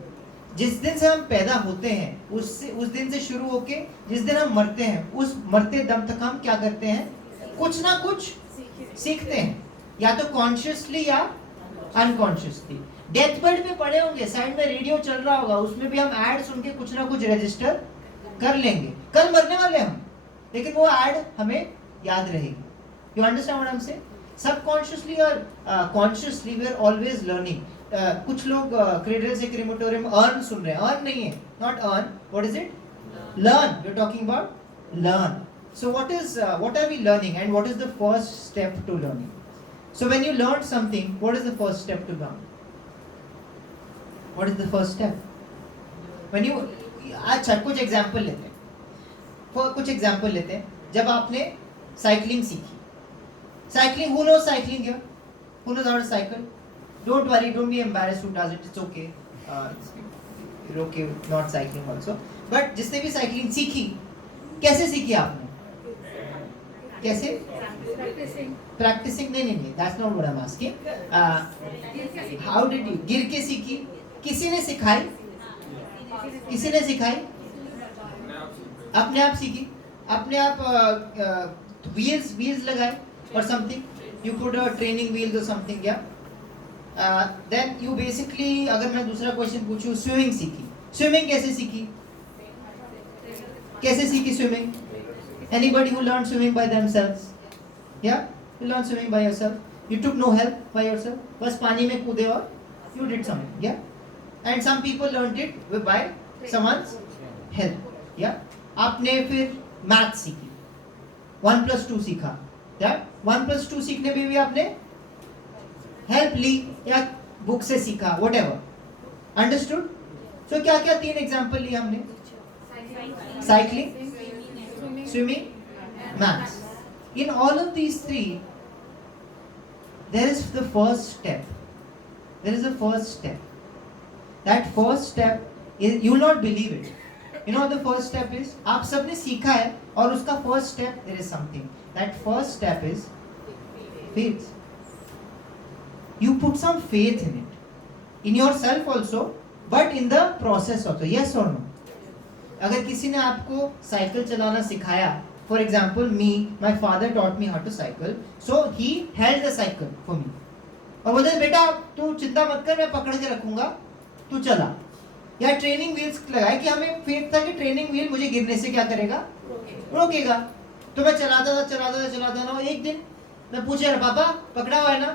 जिस दिन से हम पैदा होते हैं उस दिन से शुरू होके जिस दिन हम मरते हैं उस मरते दम तक हम क्या करते हैं? कुछ ना कुछ सीखते हैं, या तो कॉन्शियसली या अनकॉन्शियसली. डेथ बेड पे पड़े होंगे, साइड में रेडियो चल रहा होगा, उसमें भी हम ऐड सुन के कुछ ना कुछ रजिस्टर कर लेंगे. कल मरने वाले हम, लेकिन वो ऐड हमें याद रहेगी. You understand what I am saying? Subconsciously और consciously we are always learning. कुछ लोग क्रेडल से क्रेमेटोरियम अर्न सुन रहे हैं. अर्न नहीं है, not earn. What is it? Learn. We are talking about learn. So what are we learning, and what is the first step to learning? So when you learn something, what is the first step to learn? What is the first step? When you अच्छा कुछ example लेते हैं. जब आपने cycling सीखी, cycling, who knows cycling here? Who knows how to cycle? Don't worry, don't be embarrassed who does it. It's okay. You're okay with not cycling also. But जिसने भी cycling सीखी, कैसे सीखी आपने? कैसे? Practicing. नहीं. That's not what I'm asking. How did you? गिर के सीखी? किसी ने सिखाई? अपने आप सीखी? अपने आप wheels लगाए or something? You put a training wheels or something, yeah? Then you basically, अगर मैं दूसरा क्वेश्चन पूछूं, स्विमिंग सीखी. स्विमिंग कैसे सीखी? Swimming? Anybody who learned swimming by themselves? Yeah? You learned swimming by yourself? You took no help by yourself? बस पानी में कूदे और you did something, yeah? And some people learned it by someone's help, yeah? आपने फिर math सीखी, 1+2 सीखा. That 1+2 सीखने में भी आपने हेल्प ली या बुक से सीखा, whatever. Understood? So क्या 3 एग्जाम्पल लिए हमने? Cycling, swimming, maths. In all of these 3, there is the first step. That first step is, you will not believe it. You know what the first step is? आप सबने सीखा है और उसका first step, there is something. That first step is faith. You put some faith in it, in yourself also, but in the process also. Yes or no? अगर किसी ने आपको साइकिल चलाना सिखाया, for example me, my father taught me how to cycle, so he held the cycle for me और बोलते बेटा तू चिंता मत कर, मैं पकड़ के रखूंगा, तू चला. या ट्रेनिंग व्हील्स लगाए कि हमें फेथ था कि ट्रेनिंग व्हील मुझे गिरने से क्या करेगा? रोकेगा. तो मैं चलाता था. एक दिन मैं पूछ रहा पापा पकड़ा हुआ है ना,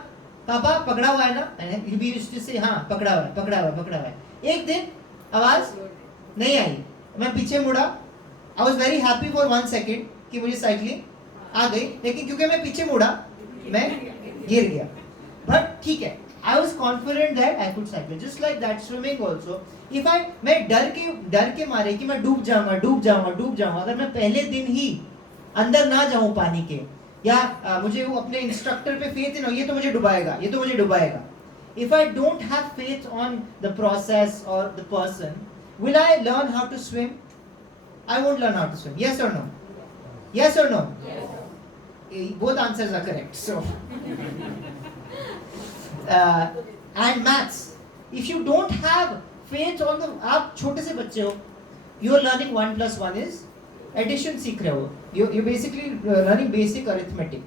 पापा पकड़ा हुआ है ना, and we used to say हाँ पकड़ा हुआ है, पकड़ा हुआ है, पकड़ा हुआ है। एक दिन आवाज नहीं आई, मैं पीछे मुड़ा, I was very happy for 1 second कि मुझे साइकिलिंग आ गई, लेकिन क्योंकि मैं पीछे मुड़ा मैं गिर गया, बट ठीक है, I was confident that I could cycle. Just like that swimming also, if I, मैं डर के मारे कि मैं डूब जाऊंगा डूब जाऊंगा डूब जाऊंगा, अगर मैं पहले दिन ही अंदर ना जाऊं पानी के, या मुझे वो अपने इंस्ट्रक्टर पे फेथ ही ना, ये तो मुझे डुबाएगा, ये तो मुझे डुबाएगा, if I don't have faith on the process or the person, will I learn how to swim? I won't learn how to swim. Yes or no? Yes or no? Yes. Both answers are correct. So, and maths. If you don't have faith on the, आप छोटे से बच्चे हो, you are learning 1 plus 1 is addition सीख रहे हो. You basically learning basic arithmetic.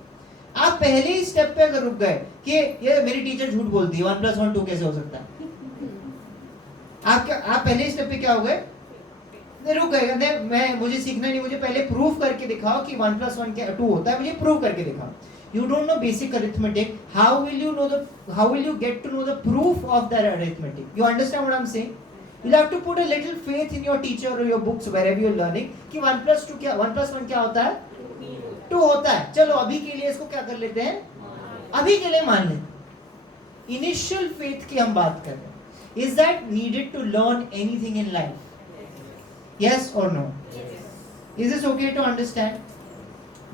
आप पहले ही स्टेप पे अगर रुक गए कि ये मेरी टीचर झूठ बोलती है, 1 plus 1 2 कैसे हो सकता है, आप पहले ही स्टेप पे क्या हो गए, रुक गए, मैं मुझे सीखना नहीं, मुझे पहले प्रूफ करके दिखाओ कि 1 plus 1 2 होता है, मुझे प्रूव करके दिखाओ। You don't know basic arithmetic, how will you get to know the proof of that arithmetic? You understand what I'm saying? You'll have to put a little faith in your teacher or your books wherever you're learning कि 1 plus 2 क्या, 1 plus 1 क्या होता है, 2 होता है। चलो अभी के लिए इसको क्या कर लेते हैं, अभी के लिए मान लेते। इनिशियल फेथ की हम बात कर रहे हैं। Is that needed to learn anything in life? Yes और no? Is this okay to understand?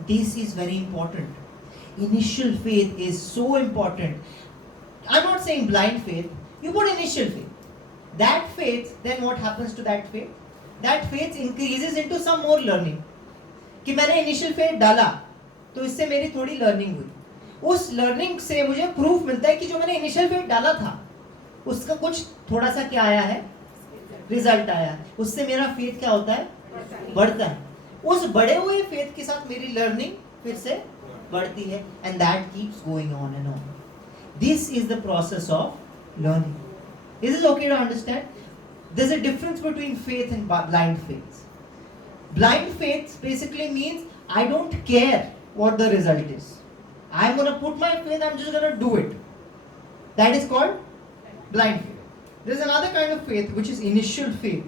This is very important. Initial faith is so important. I am not saying blind faith, you put initial faith. That faith, then what happens to that faith? That faith increases into some more learning. कि मैंने initial faith डाला तो इससे मेरी थोड़ी learning हुई, उस learning से मुझे प्रूफ मिलता है कि जो मैंने इनिशियल फेथ डाला था उसका कुछ थोड़ा सा क्या आया है, रिजल्ट आया है, उससे मेरा फेथ क्या होता है, बढ़ता है। उस बढ़े हुए फेथ के साथ मेरी लर्निंग फिर से बढ़ती है, and that keeps going on and on. This is the process of learning. Is this okay to understand? There's a difference between faith and blind faith. Blind faith basically means I don't care what the result is. I'm going to put my faith, I'm just going to do it. That is called blind faith. There's another kind of faith which is initial faith.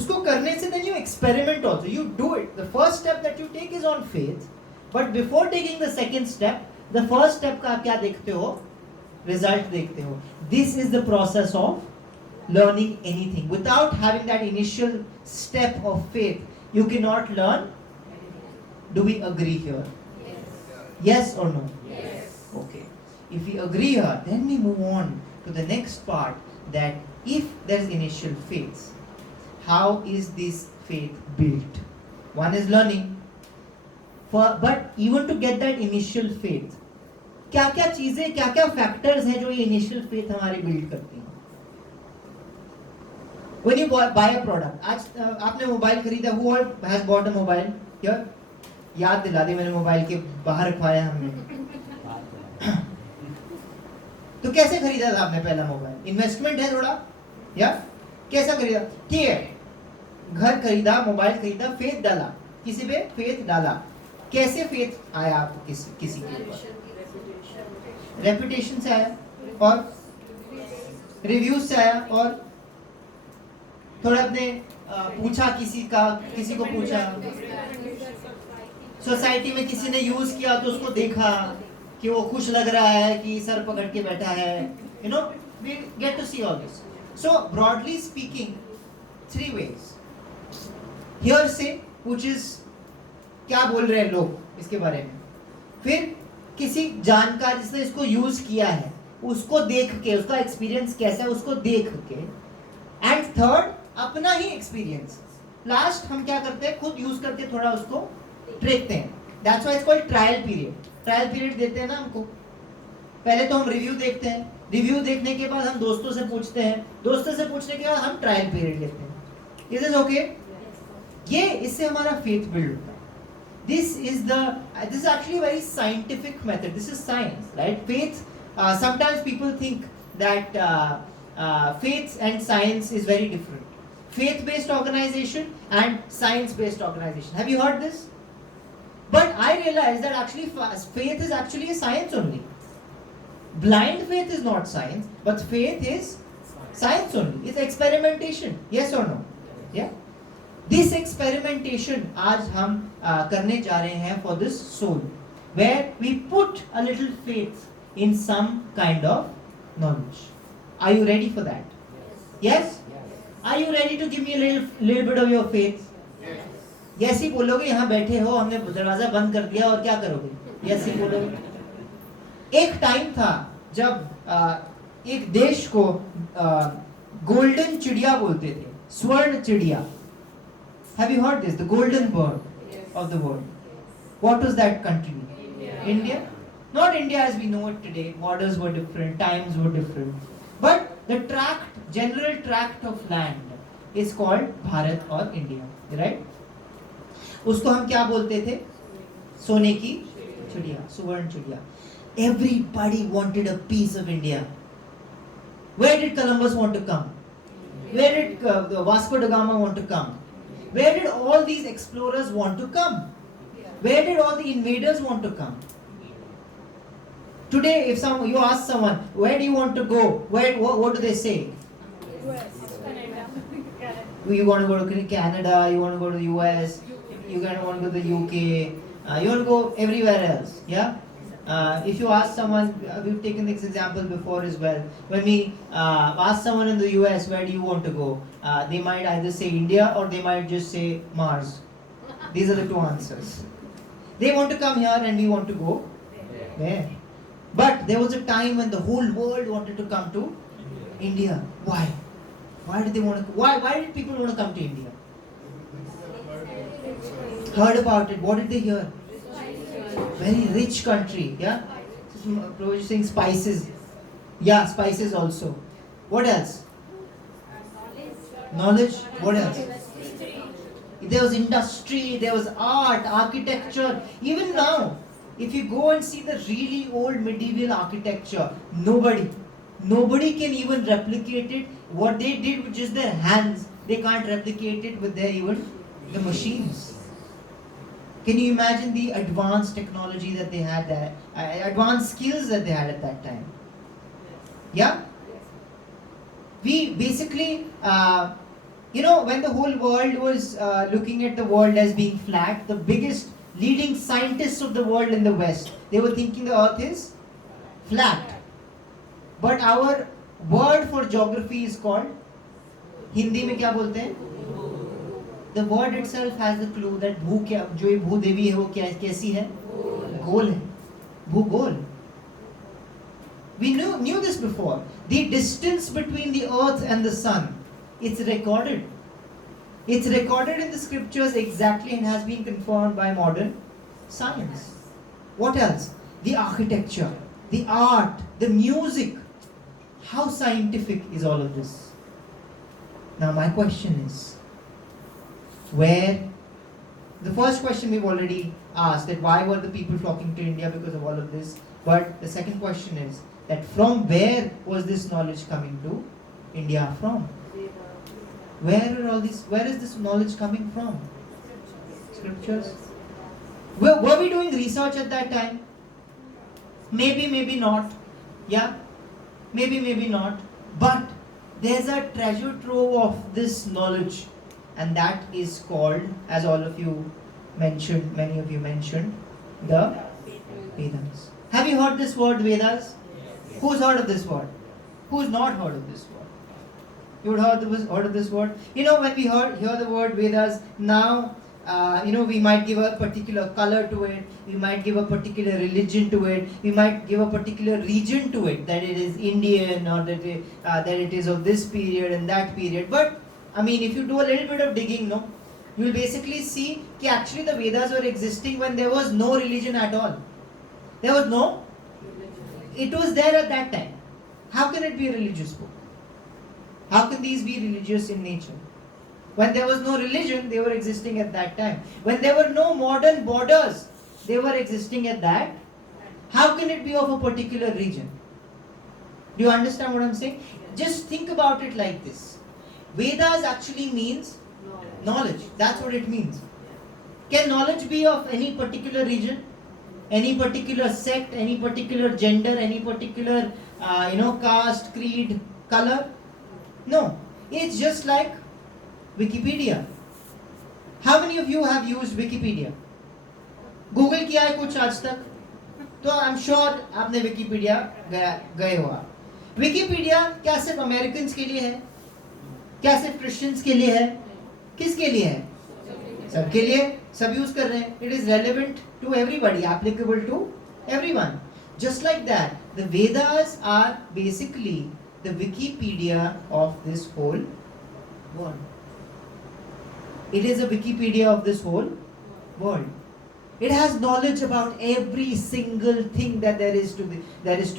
उसको करने से then you experiment also. You do it. The first step that you take is on faith. But before taking the second step, the first step का आप क्या देखते हो, result देखते हो। This is the process of learning anything. Without having that initial step of faith you can not learn. Do we agree here? Yes और no? Okay, if we agree here then we move on to the next part, that if there is initial faith, how is this faith built? One is learning, but even to get that initial faith क्या क्या चीजें, क्या क्या factors हैं जो ये initial faith हमारी build करती हैं। When you buy a product, आज आपने मोबाइल खरीदा, who all has bought a mobile here? याद दिला दी, मैंने मोबाइल के बाहर रखवाया हमने। तो कैसे खरीदा था आपने पहला मोबाइल? इन्वेस्टमेंट है थोड़ा, या कैसा खरीदा? ठीक है, घर खरीदा, मोबाइल खरीदा, फेथ डाला, किसी पे फेथ डाला। कैसे फेथ आया आपको किसी के ऊपर? रेपुटेशन से आया, और रिव्यूज से आया, और थोड़ा आपने पूछा, किसी को पूछा, सोसाइटी में किसी ने यूज किया तो उसको देखा कि वो खुश लग रहा है कि सर पकड़ के बैठा है, you know, we get to see all this. So broadly speaking 3 ways. Here से व्हिच इज क्या बोल रहे हैं लोग इसके बारे में, फिर किसी जानकार जिसने इसको यूज किया है उसको देख के, उसका एक्सपीरियंस कैसा है उसको देख के, एंड थर्ड अपना ही एक्सपीरियंस। लास्ट हम क्या करते हैं, खुद यूज करके थोड़ा उसको देखते हैं। That's why it's called trial period. Trial period देते हैं ना हमको, पहले तो हम रिव्यू देखते हैं, रिव्यू देखने के बाद हम दोस्तों से पूछते हैं, दोस्तों से पूछने के बाद हम ट्रायल पीरियड लेते हैं। Is this okay? ये इससे हमारा फेथ बिल्ड होता है। This is actually a very scientific method. This is science, right? Faith, sometimes people think that faith and science is very different. Faith-based organization and science-based organization. Have you heard this? But I realized that actually faith is actually a science only. Blind faith is not science, but faith is science only. It's experimentation. Yes or no? Yeah. This experimentation आज हम करने जा रहे हैं for this soul, where we put a little faith in some kind of knowledge. Are you ready for that? Yes? Are you ready to give me a little bit of your faith? Yes ही बोलोगे, यहाँ बैठे हो, हमने दरवाजा बंद कर दिया और क्या करोगे? Yes ही बोलोगे। एक टाइम था जब एक देश को गोल्डन चिड़िया बोलते थे, स्वर्ण चिड़िया। Have you heard this? The golden bird of the world. What was that country? India? Not India as we know it today. Borders were different, times were different. But the general tract of land is called Bharat or India, right? उसको हम क्या बोलते थे? सोने की चिड़िया, सुवर्ण चिड़िया. Everybody wanted a piece of India. Where did Columbus want to come? Where did Vasco da Gama want to come? Where did all these explorers want to come? Where did all the invaders want to come? Today, if you ask someone, where do you want to go? What do they say? US. Canada. You want to go to Canada, you want to go to the US, you want to go to the UK, you want to go everywhere else. Yeah? If you ask someone, we've taken this example before as well. When we ask someone in the US, where do you want to go? They might either say India or they might just say Mars. These are the two answers. They want to come here and we want to go there. But there was a time when the whole world wanted to come to India. Why? Why did they want to? Why did people want to come to India? Heard about it. What did they hear? Very rich country. Yeah, producing spices. Yeah, spices also. What else? Knowledge. What else? There was industry. There was art, architecture. Even now, if you go and see the really old medieval architecture, nobody can even replicate it. What they did with just their hands, they can't replicate it with the machines. Can you imagine the advanced technology that they had there, advanced skills that they had at that time? Yeah? We basically, when the whole world was looking at the world as being flat, the biggest leading scientists of the world in the West, they were thinking the earth is flat. But our word for geography is called, Hindi में क्या बोलते हैं? The word itself has the clue that जो ये भूदेवी है वो कैसी है? गोल है. भूगोल. We knew this before. The distance between the earth and the sun, it's recorded. It's recorded in the scriptures exactly and has been confirmed by modern science. What else? The architecture, the art, the music. How scientific is all of this? Now my question is, the first question we've already asked, that why were the people flocking to India because of all of this? But the second question is that from where was this knowledge coming to India from? Where is this knowledge coming from? Scriptures. Were we doing research at that time? Maybe not. Yeah? Maybe not. But there's a treasure trove of this knowledge, and that is called, as all of you mentioned, many of you mentioned, the Vedas. Have you heard this word Vedas? Who's heard of this word? Who's not heard of this word? You would heard of this word? When we hear the word Vedas, now, we might give a particular color to it, we might give a particular religion to it, we might give a particular region to it, that it is Indian or that it is of this period and that period. But, if you do a little bit of digging, you will basically see that actually the Vedas were existing when there was no religion at all. There was no, it was there at that time. How can it be a religious book? How can these be religious in nature? When there was no religion, they were existing at that time. When there were no modern borders, they were existing at that. How can it be of a particular region? Do you understand what I'm saying? Just think about it like this. Vedas actually means knowledge. That's what it means. Can knowledge be of any particular region, any particular sect, any particular gender, any particular caste, creed, color? No. It's just like Wikipedia. How many of you have used Wikipedia? Google किया है कुछ आज तक? तो I am sure आपने Wikipedia गए हो आप. विकिपीडिया क्या सिर्फ अमेरिकन्स के लिए है? क्या सिर्फ क्रिश्चियंस के लिए है? किसके लिए है? सबके लिए. सब यूज कर रहे हैं. It is relevant to everybody, applicable to everyone. Just like that the Vedas are basically the Wikipedia of this whole world. It is a Wikipedia of this whole world. It has knowledge about every single thing that there is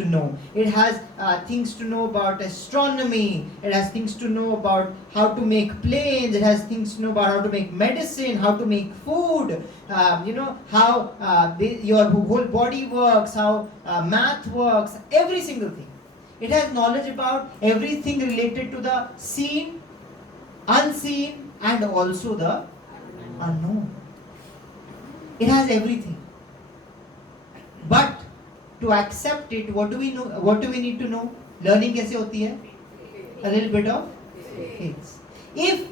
to know. It has things to know about astronomy. It has things to know about how to make planes. It has things to know about how to make medicine, how to make food. How your whole body works, how math works. Every single thing. It has knowledge about everything related to the seen, unseen, and also the unknown. It has everything. But to accept it, what do we know? What do we need to know? Learning कैसे होती है? A little bit of faith. If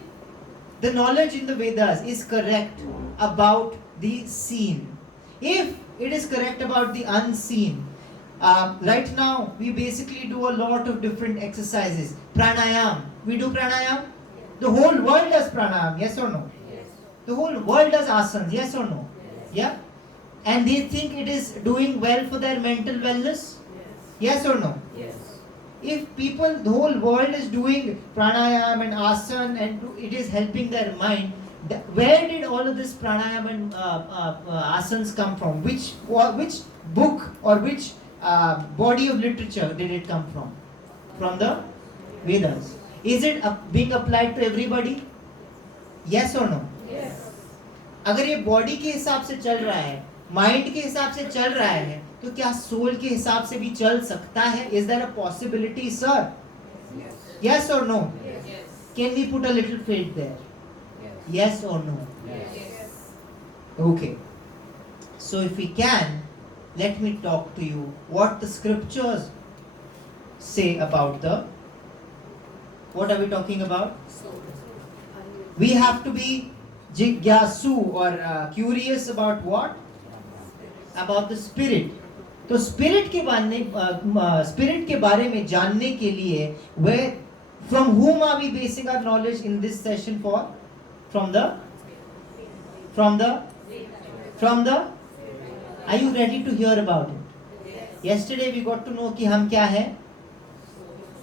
the knowledge in the Vedas is correct about the seen, if it is correct about the unseen, right now we basically do a lot of different exercises. Pranayam. We do pranayam. The whole world does pranayam, yes or no? Yes. The whole world does asanas, yes or no? Yes. Yeah? And they think it is doing well for their mental wellness? Yes. Yes or no? Yes. If people, the whole world is doing pranayam and asana and it is helping their mind, where did all of this pranayam and asanas come from? Which book or which body of literature did it come from? From the Vedas. Is it being applied to everybody? Yes or no? Yes. अगर ये body के हिसाब से चल रहा है, mind के हिसाब से चल रहा है, तो क्या सोल के हिसाब से भी चल सकता है? Is there a possibility, sir? Yes. Yes or no? Yes. Can we put a little faith there? Yes. Yes or no? Yes. Okay. So if we can, let me talk to you what the scriptures say about the. What are we talking about? We have to be jigyasu or curious about what? About the spirit. तो spirit के बारे में जानने के लिए from whom are we basing our knowledge in this session for? From the Are you ready to hear about it? Yesterday we got to know कि हम क्या है?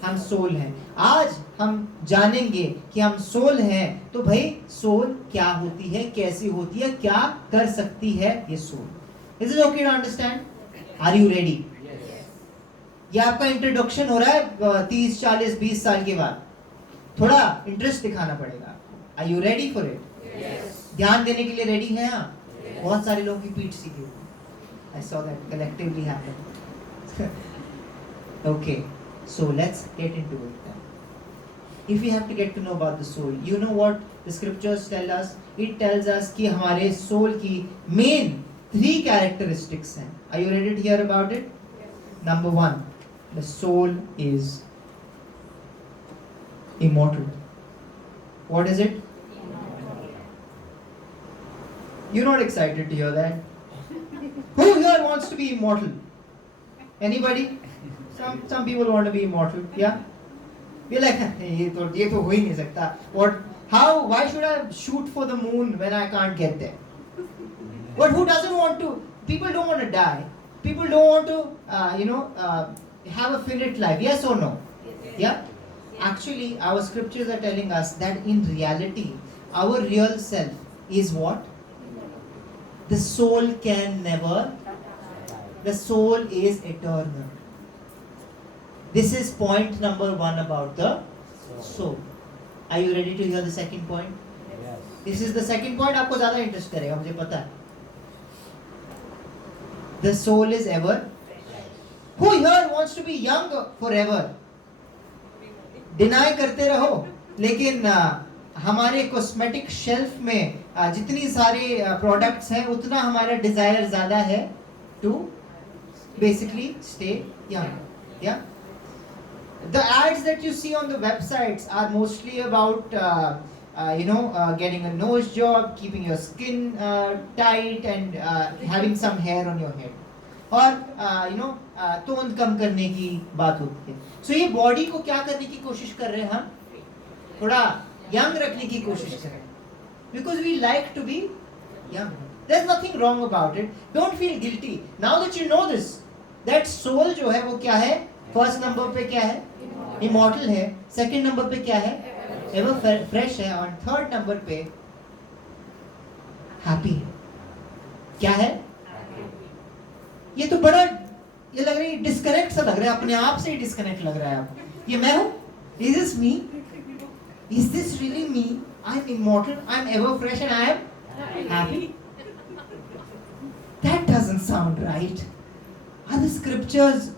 हम सोल हैं. आज हम जानेंगे कि हम सोल हैं. तो भाई सोल क्या होती है, कैसी होती है, क्या कर सकती है ये soul. Is it okay to understand? Are you ready? Yes. ये आपका इंट्रोडक्शन हो रहा है 30, 40, 20 साल के बाद. थोड़ा इंटरेस्ट दिखाना पड़ेगा. Are you ready for it? Yes. ध्यान देने के लिए रेडी हैं आप? Yes. बहुत सारे लोगों की पीठ सीखी हुई. I saw that collectively happen. Okay. So let's get into it then. If we have to get to know about the soul, you know what the scriptures tell us? It tells us कि हमारे soul की main 3 characteristics हैं. Are you ready to hear about it? Yes. Number 1, the soul is immortal. What is it? Immortal. You're not excited to hear that? Who here wants to be immortal? Anybody? Some people want to be immortal. Yeah. We're like, ये तो हो ही नहीं सकता. What? How? Why should I shoot for the moon when I can't get there? But who doesn't want to? People don't want to die. People don't want to, have a finite life. Yes or no? Yeah. Actually, our scriptures are telling us that in reality, our real self is what? The soul can never. The soul is eternal. This is point number 1 about the soul. Are you ready to hear the second point? Yes. This is the second point. आपको ज़्यादा interest करेगा, मुझे पता है. The soul is ever. Who here wants to be young forever? Deny करते रहो, लेकिन हमारे कॉस्मेटिक शेल्फ में जितनी सारे प्रोडक्ट्स हैं उतना हमारा डिजायर ज्यादा है टू बेसिकली स्टे यंग. या the ads that you see on the websites are mostly about getting a nose job, keeping your skin tight, and having some hair on your head. और तोंद कम करने की बात होती है. सो ये बॉडी को क्या करने की कोशिश कर रहे हैं हम? थोड़ा यंग रखने की कोशिश कर रहे हैं. Because we like to be young. There is nothing wrong about it. Don't feel guilty now that you know this. That soul जो है वो क्या है? फर्स्ट नंबर पे क्या है? इमॉर्टल है. सेकंड नंबर पे क्या है? एवर फ्रेश है. और थर्ड नंबर पे हैप्पी है. क्या है? ये तो बड़ा ये लग रहा है डिस्कनेक्ट सा लग रहा है. अपने आप से ही डिस्कनेक्ट लग रहा है. आप ये मैं हूं? Is this me? Is this really me? I am immortal, I am ever fresh and I am happy. That doesn't sound right. Are the scriptures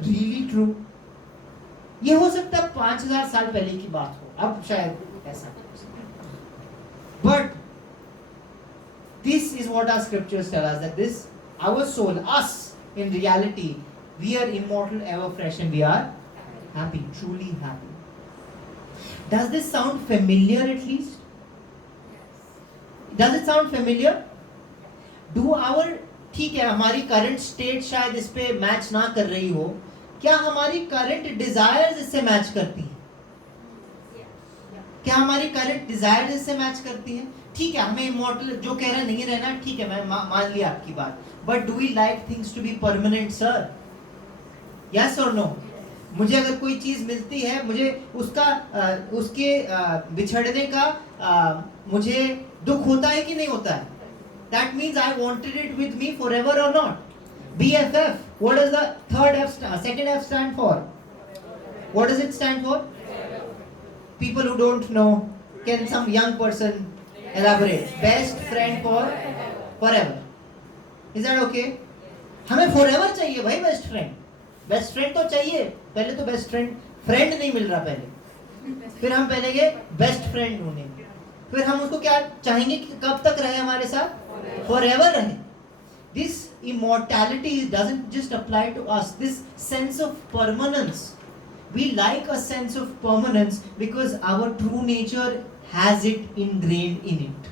really true? ये हो सकता है 5000 साल पहले की बात हो, अब शायद ऐसा. But this is what our scriptures tell us, that this our soul, us, in reality we are immortal, ever fresh, and we are happy, truly happy. Does this sound familiar at least? Does it sound familiar? Do our, ठीक है हमारी current state शायद इस पे match ना कर रही हो, क्या हमारी करंट डिजायर्स इससे मैच करती हैं? क्या हमारी करंट डिजायर्स इससे मैच करती हैं? ठीक है हमें इमॉर्टल जो कह रहा नहीं रहना, ठीक है मैं मान लिया आपकी बात. But do we like things to be permanent sir? Yes और नो? मुझे अगर कोई चीज मिलती है, मुझे उसके बिछड़ने का मुझे दुख होता है कि नहीं होता है? That means I wanted it with me forever or not? BFF. What does the second F stand for? What does it stand for? People who don't know, can some young person elaborate? Best friend for forever. Is that okay? हमें forever चाहिए भाई best friend. Best friend तो चाहिए. पहले तो best friend नहीं मिल रहा पहले. फिर हम पहले के best friend ढूंढेंगे. फिर हम उसको क्या चाहेंगे कि कब तक रहे हमारे साथ? Forever रहे. This immortality doesn't just apply to us. This sense of permanence. We like a sense of permanence because our true nature has it ingrained in it.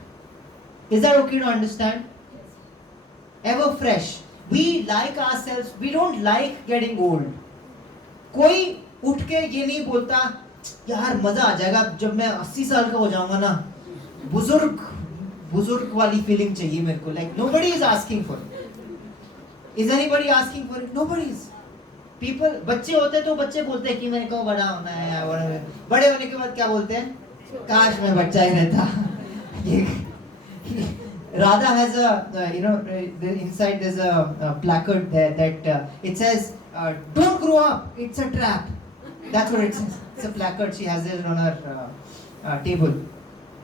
Is that okay to understand? Ever fresh. We like ourselves. We don't like getting old. कोई उठ के ये नहीं बोलता यार मजा आ जाएगा जब मैं 80 साल का हो जाऊंगा ना, बुजुर्ग वाली फीलिंग चाहिए मेरे को. Like nobody is asking for it. Is anybody asking for it? Nobody is. People, बच्चे होते तो बच्चे बोलते हैं कि मेरे को बड़ा होना है या बड़े होने के बाद क्या बोलते हैं? काश मैं बच्चा ही रहता. Radha has inside there's a placard there that it says don't grow up, it's a trap. That's what it says. It's a placard, she has it on her table.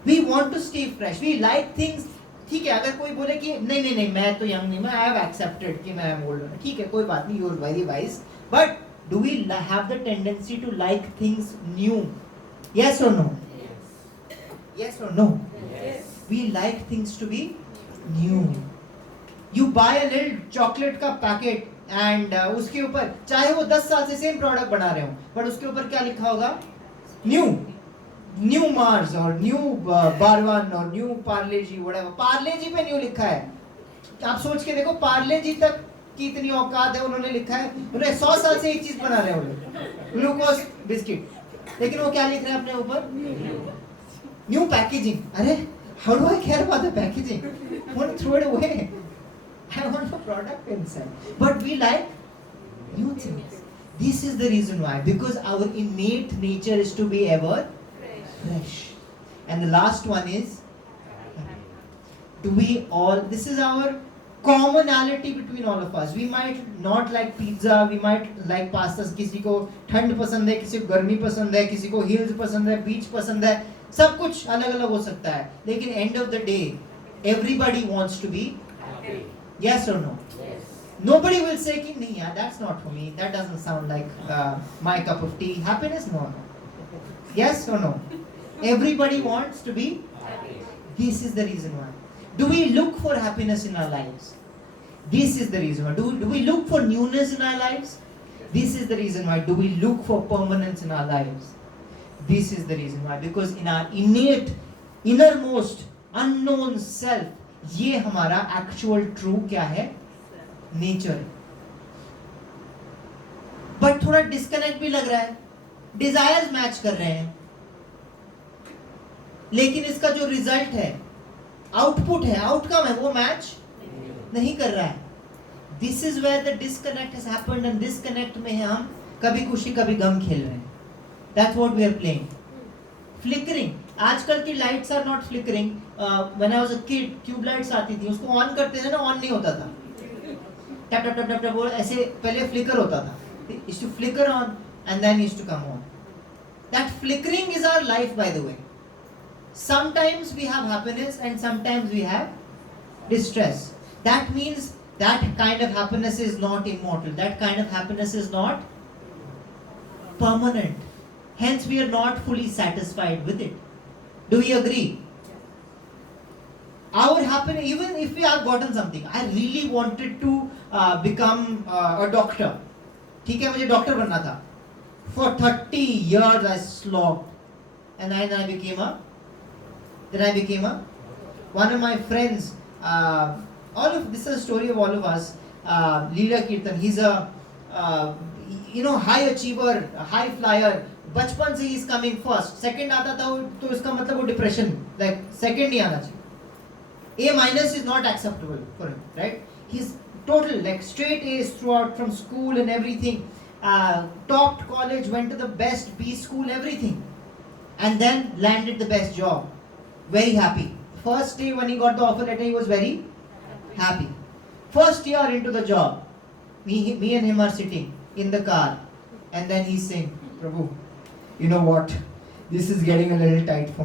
We want to stay fresh. We like things. ठीक है अगर कोई बोले कि नहीं मैं तो young नहीं, मैं आई हैव एक्सेप्टेड कि मैं एम ओल्ड. ठीक है कोई बात नहीं, you are very wise. But do we have the tendency to like things new? Yes और नो? यस और no? We like things to be new. You buy a little chocolate का packet and उसके ऊपर चाहे वो 10 साल से same product बना रहे हो, बट उसके ऊपर क्या लिखा होगा? न्यू मार्स और न्यू बारवान और न्यू पार्ले जी, व्हाटएवर. पार्ले जी पे न्यू लिखा है. आप सोच के देखो पार्ले जी तक की इतनी औकात है, उन्होंने लिखा है. उन्हें 100 साल से एक चीज बना रहे हैं ग्लूकोज बिस्किट, लेकिन वो क्या लिख रहे हैं अपने ऊपर? New packaging. अरे how do I care about the packaging? I want to throw it away. I want the product inside. But we like new things. This is the reason why, because our innate nature is to be ever fresh. And the last one is, do we all, this is our commonality between all of us. We might not like pizza, we might like pasta. किसी को ठंड पसंद है, किसी को गर्मी पसंद है, किसी को hills पसंद है, beach पसंद है. सब कुछ अलग अलग हो सकता है, लेकिन end of the day everybody wants to be happy. Yes or no? Yes. Nobody will say कि नहीं यार, that's not for me, that doesn't sound like my cup of tea. Happiness? No. Yes or no? Everybody wants to be Happy. This is the reason why. Do we look for happiness in our lives? This is the reason why. Do we look for newness in our lives? This is the reason why. Do we look for permanence in our lives? This is the reason why. Because in our innate, innermost, unknown self, ये हमारा actual true क्या है? Nature. But थोड़ा disconnect भी लग रहा है. Desires match कर रहे हैं. लेकिन इसका जो रिजल्ट है, आउटपुट है, आउटकम है, वो मैच नहीं कर रहा है. This is where the disconnect has happened and disconnect में हम कभी खुशी कभी गम खेल रहे हैं. That's what we are playing. Flickering. आजकल की lights are not flickering. When I was a kid tube lights आती थी, उसको ऑन करते थे ना, ऑन नहीं होता था. टप टप टप टप टप वो ऐसे पहले फ्लिकर होता था. It used to flicker on and then used to come on. That flickering is our life by the way. Sometimes we have happiness and sometimes we have distress. That means that kind of happiness is not immortal. That kind of happiness is not permanent. Hence we are not fully satisfied with it. Do we agree? Our happiness, even if we have gotten something, I really wanted to become a doctor. ठीक है, मुझे doctor बनना था. For 30 years I slogged and then I became a one of my friends, all of this is a story of all of us. Leela Kirtan, he's a high achiever, high flyer. बचपन से he is coming first. Second आता था तो इसका मतलब वो depression, like second नहीं आना चाहिए. A minus is not acceptable for him, right? He's total like straight A's throughout from school and everything. Topped college, went to the best B school, everything, and then landed the best job. Very happy. First day when he got the offer letter, he was very happy. First year into the job, me and him are sitting in the car, and then he's saying, Prabhu, you know what? This is getting a little tight for me.